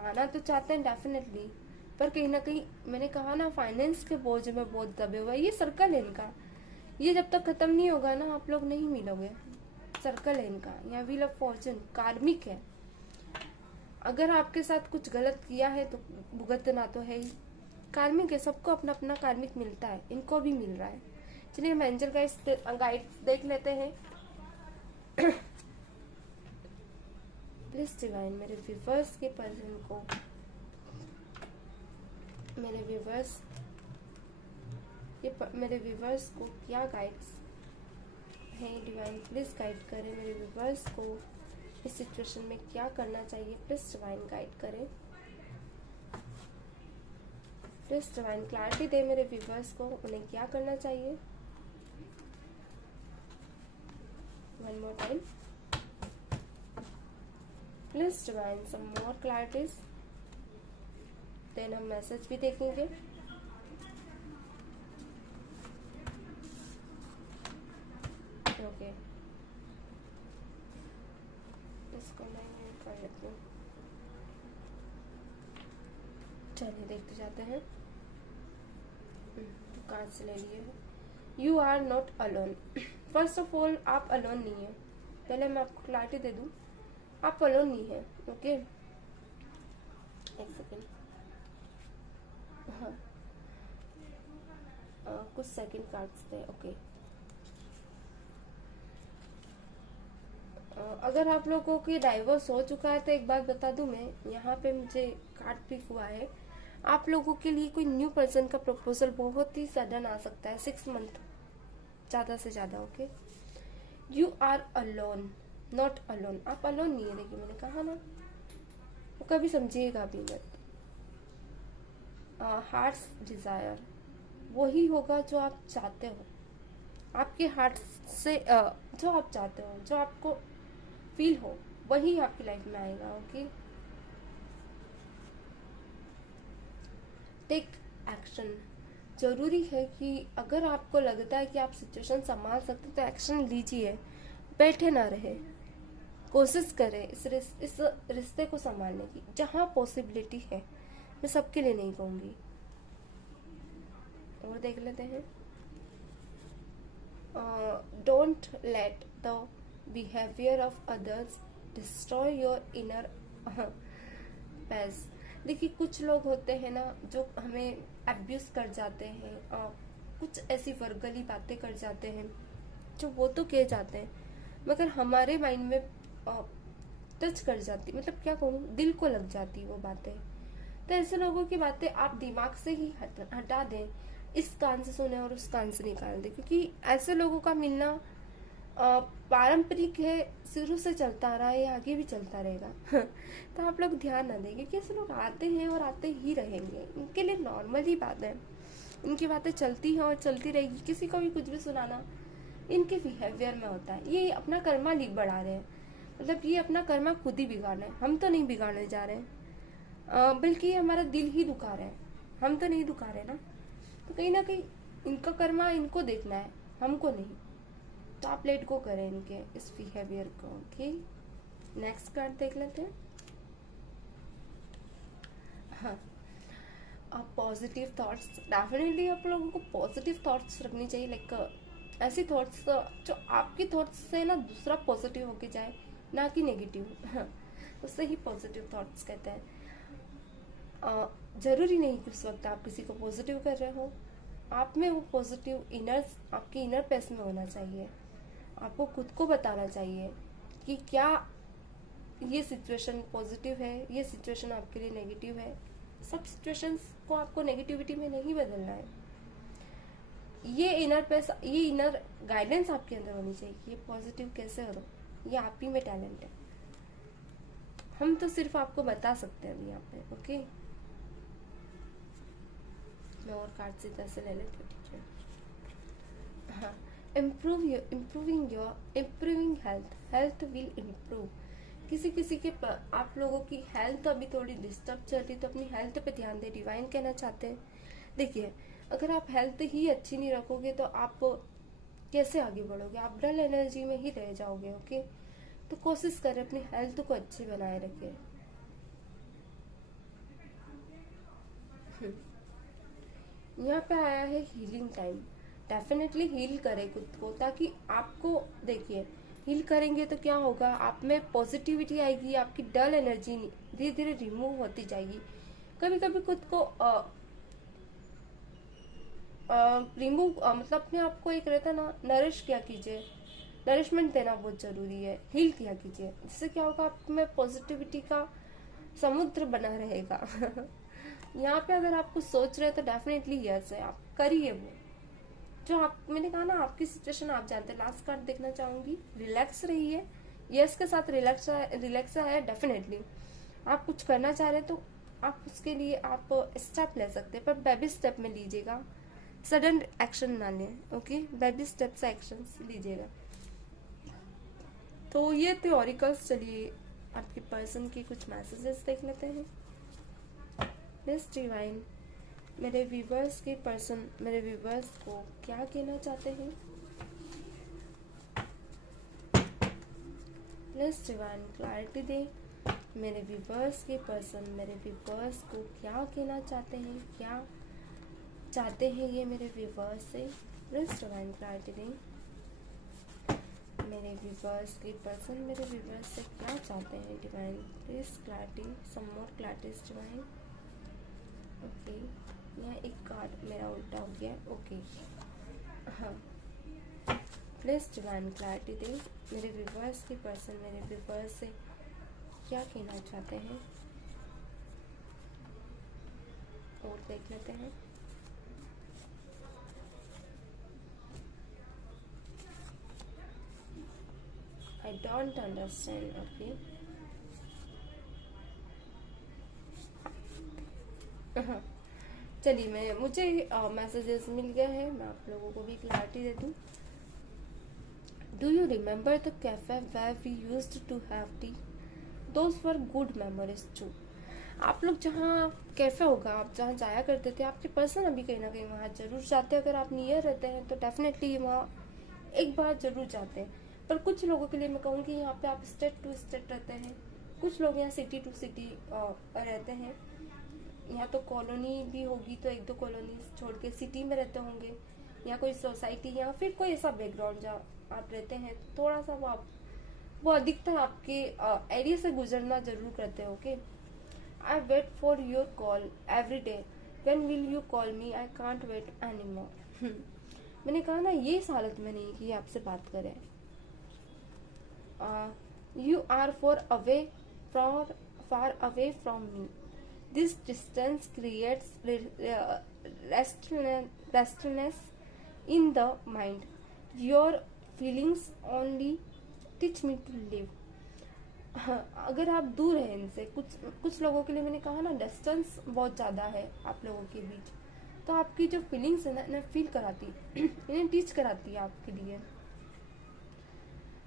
आना तो चाहते हैं डेफिनेटली, पर कहीं ना कहीं मैंने कहा ना, फाइनेंस के बोझ में बहुत दबे हुए। ये सर्कल है इनका, ये जब तक खत्म नहीं होगा ना, आप लोग नहीं मिलोगे। सर्कल है इनका, यहाँ व्हील ऑफ फॉर्चून कार्मिक है। अगर आपके साथ कुछ गलत किया है तो भुगतना तो है ही, कार्मिक है, सबको अपना अपना कार्मिक मिलता है, इनको भी मिल रहा है। चलिए हम एंजल गाइड्स देख लेते हैं। प्लीज डिवाइन मेरे व्यूवर्स के पर्सन को, मेरे व्यूवर्स को क्या गाइड्स है डिवाइन, प्लीज गाइड करें मेरे व्यूवर्स को इस सिचुएशन में क्या करना चाहिए, प्लीज डिवाइन गाइड करें, प्लीज डिवाइन क्लैरिटी दे मेरे व्यूवर्स को, उन्हें क्या करना चाहिए। One more time please divine some more clarities, then हम मैसेज भी देखेंगे। ओके इसको मैं कर लेती हूँ, चलिए देखते जाते हैं। कार्ड से ले लिए हैं। You are not alone. First of all आप अलोन नहीं है, पहले मैं आपको क्लैरिटी दे दूँ, आप अलोन नहीं है। ओके एक सेकेंड, हाँ कुछ सेकंड कार्ड्स थे। ओके अगर आप लोगों की डाइवोर्स हो चुका है तो एक बात बता दूं मैं, यहाँ पे मुझे कार्ड पिक हुआ है, आप लोगों के लिए कोई न्यू पर्सन का प्रपोजल बहुत ही सडन आ सकता है, 6 मंथ ज्यादा से ज्यादा। Okay you are alone, not alone, आप अलोन नहीं है। देखिए मैंने कहा ना, वो कभी समझिएगा भी मत। हार्ट्स डिजायर वही होगा जो आप चाहते हो, आपके हार्ट से जो आप चाहते हो, जो आपको फील हो, वही आपकी लाइफ में आएगा। ओके टेक एक्शन, जरूरी है कि अगर आपको लगता है कि आप सिचुएशन संभाल सकते तो एक्शन लीजिए, बैठे ना रहे, कोशिश करें इस रिश्ते को संभालने की जहां पॉसिबिलिटी है। मैं सबके लिए नहीं कहूंगी। और देख लेते हैं, don't let the behaviour of others destroy your inner peace. देखिए कुछ लोग होते हैं ना जो हमें अब्यूज कर जाते हैं, कुछ ऐसी वर्गली बातें कर जाते हैं जो वो तो किए जाते हैं मगर हमारे माइंड में टच कर जाती, मतलब क्या कहूँ, दिल को लग जाती वो बातें। तो ऐसे लोगों की बातें आप दिमाग से ही हटा दें, इस कान से सुने और उस कान से निकाल दें, क्योंकि ऐसे लोगों का मिलना पारंपरिक है, शुरू से चलता आ रहा है, आगे भी चलता रहेगा। तो आप लोग ध्यान ना दें, क्योंकि ऐसे लोग आते हैं और आते ही रहेंगे, इनके लिए नॉर्मल ही बात है, इनकी बातें चलती हैं और चलती रहेगी। किसी को भी कुछ भी सुनाना इनके बिहेवियर में होता है, ये अपना कर्मा बढ़ा रहे हैं, मतलब ये अपना कर्मा खुद ही बिगाड़ रहे हैं, हम तो नहीं बिगाड़ने जा रहे हैं, बल्कि हमारा दिल ही दुखा रहे हैं, हम तो नहीं दुखा रहे ना। तो कहीं ना कहीं इनका कर्मा इनको देखना है, हमको नहीं। तो आप लेट गो करें इनके इस बिहेवियर को। ओके नेक्स्ट कार्ड देख लेते हैं। हाँ पॉजिटिव थॉट्स, डेफिनेटली आप लोगों को पॉजिटिव थॉट्स रखनी चाहिए, लाइक ऐसी थॉट्स जो आपकी थॉट्स से ना दूसरा पॉजिटिव होके जाए, ना कि नेगेटिव। हाँ उससे ही पॉजिटिव थॉट्स कहते हैं। जरूरी नहीं कि उस वक्त आप किसी को पॉजिटिव कर रहे हो, आप में वो पॉजिटिव इनर, आपकी इनर पेस में होना चाहिए। आपको खुद को बताना चाहिए कि क्या ये सिचुएशन पॉजिटिव है, ये सिचुएशन आपके लिए नेगेटिव है। सब सिचुएशंस को आपको नेगेटिविटी में नहीं बदलना है। ये इनर पेस, ये इनर गाइडेंस आपके अंदर होनी चाहिए कि ये पॉजिटिव कैसे हो, ये आप ही में टैलेंट है, हम तो सिर्फ आपको बता सकते हैं अभी यहाँ पे। ओके मैं और कार्ड से इधर से ले लेती हूँ, ठीक है। हाँ इम्प्रूविंग हेल्थ विल इम्प्रूव। किसी किसी के आप लोगों की हेल्थ अभी थोड़ी डिस्टर्ब चल रही, तो अपनी हेल्थ पे ध्यान दें, डिवाइन कहना चाहते हैं। देखिए अगर आप हेल्थ ही अच्छी नहीं रखोगे तो आप कैसे आगे बढ़ोगे, आप डल एनर्जी में ही रह जाओगे। ओके तो कोशिश करें अपनी हेल्थ को अच्छी बनाए रखें। यहाँ पे आया है हीलिंग टाइम, डेफिनेटली हील करें खुद को, ताकि आपको देखिए हील करेंगे तो क्या होगा, आप में पॉजिटिविटी आएगी, आपकी डल एनर्जी धीरे धीरे रिमूव होती जाएगी। कभी कभी खुद को रिमूव मतलब अपने आप को एक रहता ना, नरिश क्या कीजिए, नरिशमेंट देना बहुत जरूरी है, हील किया कीजिए। जिससे क्या होगा, आप में पॉजिटिविटी का समुद्र बना रहेगा। यहाँ पे अगर आप कुछ सोच रहे हैं तो डेफिनेटली यस है, आप करिए वो जो आप, मैंने कहा ना आपकी सिचुएशन आप जानते हैं। लास्ट कार्ड देखना चाहूंगी, रिलैक्स रहिए। यस के साथ रिलैक्स है डेफिनेटली। आप कुछ करना चाह रहे हैं तो आप उसके लिए आप स्टेप ले सकते हैं, पर बेबी स्टेप में लीजिएगा, सडन एक्शन ना लें। ओके, बेबी स्टेप से एक्शन लीजिएगा। तो ये थ्योरिकल्स, चलिए आपके पर्सन की कुछ मैसेजेस देख लेते हैं। मिस डिवाइन, मेरे व्यूवर्स के पर्सन मेरे व्यूवर्स को क्या कहना चाहते हैं? मिस डिवाइन क्लैरिटी दे। मेरे व्यूवर्स के पर्सन मेरे व्यूवर्स को क्या कहना चाहते हैं, क्या चाहते हैं ये मेरे व्यूवर्स से? मिस डिवाइन क्लैरिटी दें। मेरे व्यूवर्स के पर्सन मेरे व्यूवर्स से क्या चाहते हैं? Divine please clarity, some more clarity divine. Okay, यहाँ एक कार्ड मेरा उल्टा हो गया। ओके, हाँ, प्लीज डिवाइन क्लैरिटी दें। मेरे व्यूवर्स के पर्सन मेरे व्यूवर्स से क्या कहना चाहते हैं, और देख लेते हैं। I don't understand. Okay. चलिए, मुझे मैसेजेस मिल गए हैं, मैं आप लोगों को भी क्लैरिटी दे दूँ। Do you remember the cafe where we used to have tea? Those were good memories too. आप लोग जहाँ कैफे होगा, आप जहाँ जाया करते थे, आपके पर्सन अभी कहीं ना कहीं वहाँ जरूर जाते हैं। अगर आप नियर रहते हैं तो डेफिनेटली वहाँ एक बार जरूर जाते हैं। पर कुछ लोगों के लिए मैं कहूँगी यहाँ पे आप स्टेट टू स्टेट रहते हैं, कुछ लोग यहाँ सिटी टू सिटी रहते हैं। यहाँ तो कॉलोनी भी होगी तो एक दो कॉलोनी छोड़ के सिटी में रहते होंगे, या कोई सोसाइटी या फिर कोई ऐसा बैकग्राउंड जहाँ आप रहते हैं। थोड़ा सा वो अधिकतर आपके एरिया से गुजरना जरूर करते हैं। Okay, I wait for your call every day, when will you call me, I can't wait any more. मैंने कहा ना, ये इस हालत में नहीं कि आपसे बात करें। You are far away from me. This distance creates restlessness in the mind. Your feelings only teach me to live. अगर आप दूर हैं इनसे, कुछ लोगों के लिए मैंने कहा ना, डिस्टेंस बहुत ज़्यादा है आप लोगों के बीच, तो आपकी जो फीलिंग्स है ना, इन्हें फील कराती इन्हें टीच कराती है आपके लिए।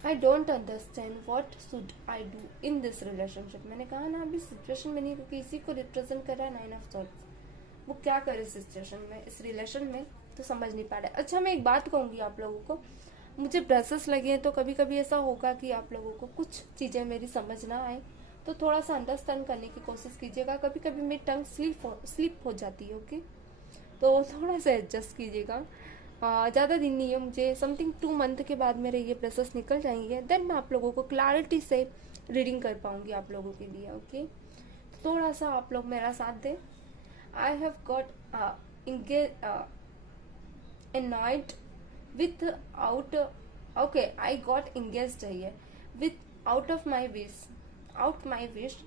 I don't understand what should I do in this relationship. मैंने कहा ना, अभी सिचुएशन में नहीं, क्योंकि इसी को रिप्रेजेंट कर रहा है 9 ऑफ सॉर्ड्स। वो क्या करे सिचुएशन में, इस रिलेशन में, तो समझ नहीं पा रहा है। अच्छा, मैं एक बात कहूंगी आप लोगों को, मुझे ब्रेसेस लगे हैं तो कभी कभी ऐसा होगा कि आप लोगों को कुछ चीजें मेरी समझ ना आए, तो थोड़ा सा अंडरस्टैंड करने की कोशिश कीजिएगा। कभी कभी मेरी टंग स्लिप हो जाती है। ओके, तो थोड़ा सा एडजस्ट कीजिएगा। ज़्यादा दिन नहीं है, मुझे समथिंग 2 मंथ के बाद मेरे ये प्रोसेस निकल जाएंगे, देन मैं आप लोगों को क्लैरिटी से रीडिंग कर पाऊंगी आप लोगों के लिए। ओके, तो थोड़ा सा आप लोग मेरा साथ दें। I have got annoyed without okay, I got engaged है with out my wish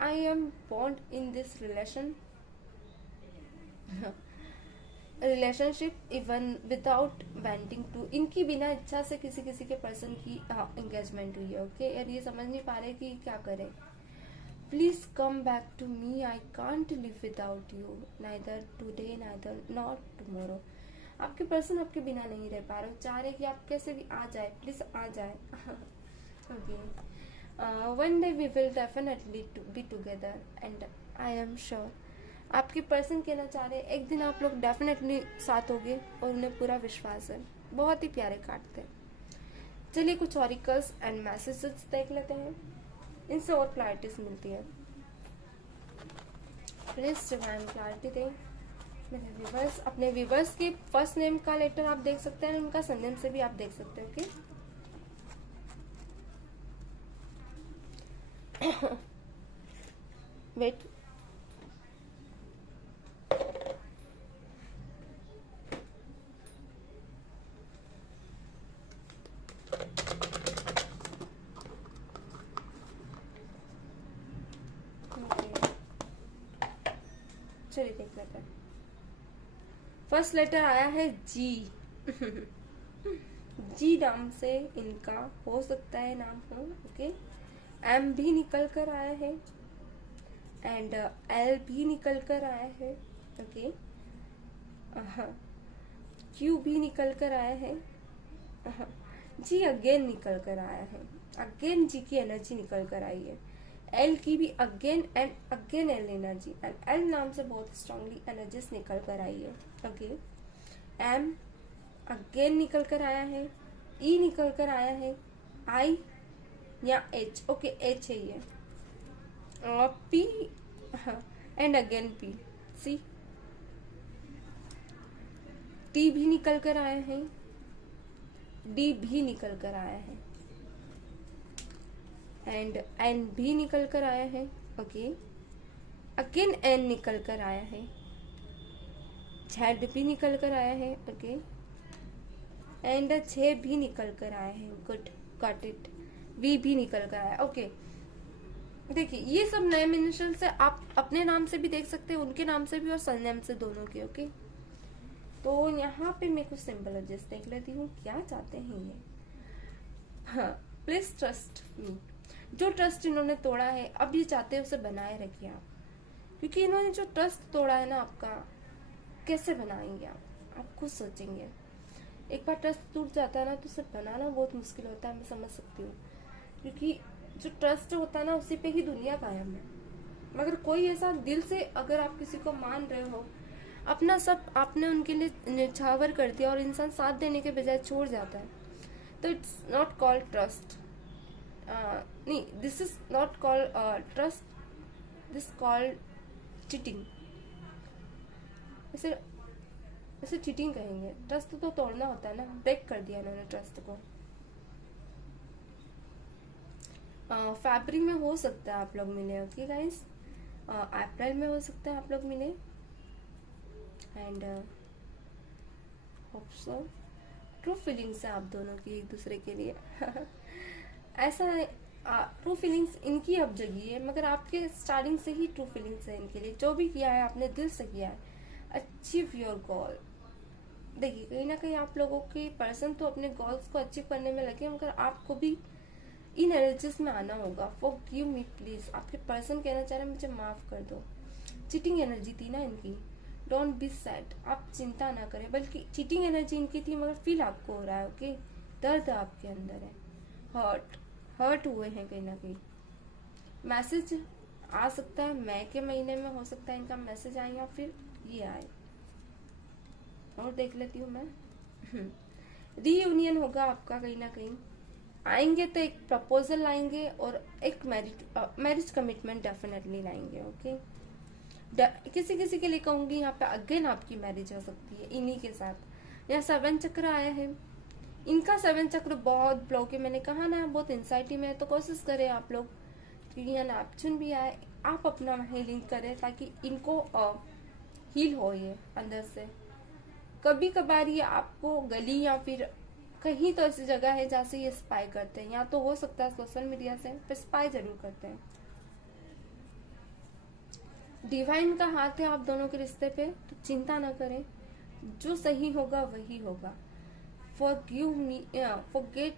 I am bound in this relationship even without wanting to। इनकी बिना इच्छा से किसी के पर्सन की एंगेजमेंट हुई है। ओके, और ये समझ नहीं पा रहे कि क्या करें। Please come back to me, I can't live without you, neither today neither not tomorrow. आपके पर्सन आपके बिना नहीं रह पा रहे, चाह रहे कि आप कैसे भी आ जाए, प्लीज आ जाए। Okay, one day we will definitely be together and I am sure. आपके पर्सन कहना चाह रहे हैं एक दिन आप लोग डेफिनेटली साथ होगे, और उन्हें पूरा विश्वास है। बहुत ही प्यारे कार्ड थे। चलिए, कुछ ऑरिकल्स एंड मैसेजेस देख लेते हैं, इनसे और क्लैरिटीज मिलती है। प्लीज डिवाइन क्लैरिटी दें मेरे व्यूवर्स। अपने व्यूवर्स की फर्स्ट नेम का लेटर आप देख सकते हैं, उनका सरनेम से भी आप देख सकते हैं। ओके, वेट, चलिए देख लेते हैं। फर्स्ट लेटर आया है जी। जी नाम से इनका हो सकता है नाम हो, ओके। एम भी निकल कर आया है एंड एल भी निकल कर आया है, ओके। क्यू भी निकल कर आया है, जी अगेन निकल कर आया है, अगेन जी की एनर्जी निकल कर आई है। एल की भी again and again L energy, and L नाम से बहुत स्ट्रांगली एनर्जीज निकल कर आई है, ओके। एम अगेन निकल कर आया है, ई निकल कर आया है, आई या एच, ओके एच है ये, P and again P, C. T भी निकल कर आया है, डी भी निकल कर आया है एंड एन भी निकल कर आया है, ओके। अगेन एन निकल कर आया है, जेड भी निकल कर आया है, ओके। एंड छे भी निकल कर आया है, गुड, गॉट इट। वी भी निकल कर आया, ओके। देखिए ये सब नए मिनिशल से आप अपने नाम से भी देख सकते हैं, उनके नाम से भी और सरनेम से, दोनों के, ओके। तो यहाँ पे मैं कुछ सिंबोलॉजीज देख लेती हूँ क्या चाहते हैं ये। हाँ, प्लीज ट्रस्ट मी। जो ट्रस्ट इन्होंने तोड़ा है, अब ये चाहते हैं उसे बनाए रखिए आप, क्योंकि इन्होंने जो ट्रस्ट तोड़ा है ना आपका, कैसे बनाएंगे आप खुद सोचेंगे। एक बार ट्रस्ट टूट जाता है ना तो उसे बनाना बहुत मुश्किल होता है, मैं समझ सकती हूँ, क्योंकि जो ट्रस्ट होता है ना उसी पे ही दुनिया कायम है। मगर कोई ऐसा दिल से अगर आप किसी को मान रहे हो, अपना सब आपने उनके लिए निछावर कर दिया और इंसान साथ देने के बजाय छोड़ जाता है, तो इट्स नॉट कॉल्ड ट्रस्ट। नहीं, this is not called trust, this called cheating. इसे चीटिंग कहेंगे। ट्रस्ट तो तोड़ना होता है ना, ब्रेक कर दिया इन्होंने ट्रस्ट को। फरवरी में हो सकता है आप लोग मिले, ओके गाइस। अप्रैल में हो सकता है आप लोग मिले and hope so. True feelings है आप दोनों की एक दूसरे के लिए। ऐसा है, ट्रू फीलिंग्स इनकी अब जगी है, मगर आपके स्टार्टिंग से ही ट्रू फीलिंग्स है इनके लिए। जो भी किया है आपने दिल से किया है, अचीव योर गोल। देखिए कहीं ना कहीं आप लोगों के पर्सन तो अपने गोल्स को अचीव करने में लगे, मगर आपको भी इन एनर्जीज में आना होगा। Forgive me please. आपके पर्सन कहना चाह रहे हैं मुझे माफ कर दो। चीटिंग एनर्जी थी ना इनकी, डोंट बी सैड, आप चिंता ना करें, बल्कि चीटिंग एनर्जी इनकी थी मगर फील आपको हो रहा है, ओके। दर्द आपके अंदर है, हर्ट हुए हैं कहीं ना कहीं। मैसेज आ सकता है मई के महीने में, हो सकता है इनका मैसेज आए या फिर ये आए। और देख लेती हूँ मैं। रीयूनियन होगा आपका कहीं ना कहीं, आएंगे तो एक प्रपोजल लाएंगे और एक मैरिज कमिटमेंट डेफिनेटली लाएंगे, ओके। किसी किसी के लिए कहूंगी यहाँ पे अगेन आपकी मैरिज हो सकती है इन्हीं के साथ। यहाँ 7 चक्र आया है, इनका 7 चक्र बहुत ब्लॉक है। मैंने कहा ना बहुत इंसाइटी में है, तो कोशिश करें आप लोग, क्योंकि यहाँ नेपच्यून भी आए, आप अपना हीलिंग करें ताकि इनको हील हो ये अंदर से। कभी कभार ये आपको गली या फिर कहीं तो ऐसी जगह है जहाँ से ये स्पाई करते हैं, या तो हो सकता है सोशल मीडिया से, पर स्पाई जरूर करते हैं। डिवाइन का हाथ है आप दोनों के रिश्ते पे, तो चिंता ना करें, जो सही होगा वही होगा। Forgive me, forget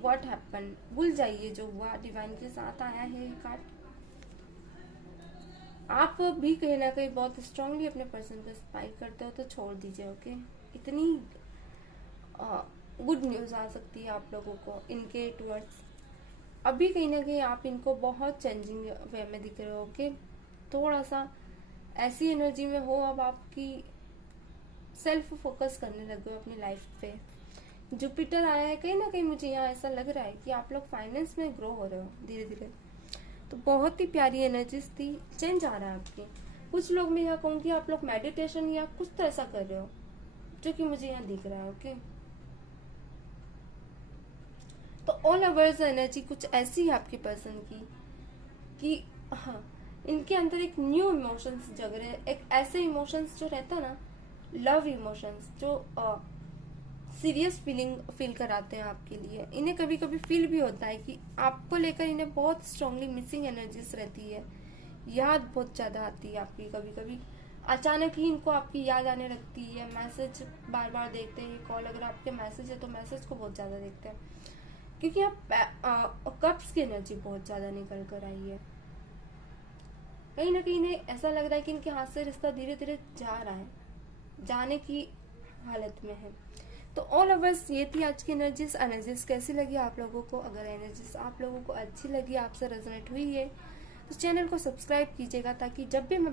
what happened, भूल जाइए जो हुआ। डिवाइन के साथ आया है ये कार्ड। आप भी कहीं ना कहीं बहुत स्ट्रांगली अपने पर्सन को स्पाई करते हो, तो छोड़ दीजिए, ओके। इतनी गुड न्यूज आ सकती है आप लोगों को इनके टूवर्ड्स। अभी कहीं ना कहीं आप इनको बहुत चेंजिंग वे में दिख रहे हो, ओके। थोड़ा सा ऐसी एनर्जी में हो अब आपकी, सेल्फ फोकस करने लगे हो अपनी लाइफ पे। जुपिटर आया है कहीं ना कहीं, मुझे यहाँ ऐसा लग रहा है कि आप लोग फाइनेंस में ग्रो हो रहे हो धीरे धीरे। तो बहुत ही प्यारी एनर्जीज थी, चेंज आ रहा है आपकी। कुछ लोग मैं यहाँ कहूँगी आप लोग मेडिटेशन या कुछ तो ऐसा कर रहे हो, जो कि मुझे यहाँ दिख रहा है, ओके। तो ऑल ओवर्स एनर्जी कुछ ऐसी है आपके पर्सन की कि हाँ, इनके अंदर एक न्यू इमोशंस जग रहे हैं, एक ऐसे इमोशंस जो रहता है ना, लव इमोशंस, जो सीरियस फील कराते हैं आपके लिए। इन्हें कभी कभी फील भी होता है कि आपको लेकर इन्हें बहुत स्ट्रांगली मिसिंग एनर्जीज रहती है, याद बहुत ज़्यादा आती है आपकी, कभी कभी अचानक ही इनको आपकी याद आने लगती है। मैसेज बार बार देखते हैं, कॉल अगर आपके मैसेज है तो मैसेज को बहुत ज़्यादा देखते हैं, क्योंकि आप कप्स की एनर्जी बहुत ज़्यादा निकल कर आई है। कहीं ना कहीं इन्हें ऐसा लग रहा है कि इनके हाथ से रिश्ता धीरे धीरे जा रहा है, जाने की हालत में है। तो ऑल ओवर्स ये थी आज की एनर्जीज। एनर्जीज कैसी लगी आप लोगों को? अगर एनर्जीज आप लोगों को अच्छी लगी, आपसे रेजोनेट हुई है, तो चैनल को सब्सक्राइब कीजिएगा, ताकि जब भी मैं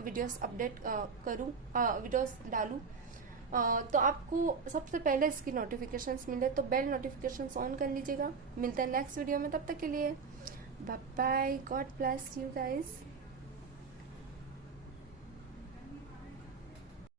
वीडियोस अपडेट करूँ, वीडियोस डालूँ, तो आपको सबसे पहले इसकी नोटिफिकेशंस मिले। तो बेल नोटिफिकेशंस ऑन कर लीजिएगा। मिलते हैं नेक्स्ट वीडियो में, तब तक के लिए bye bye, God bless you guys.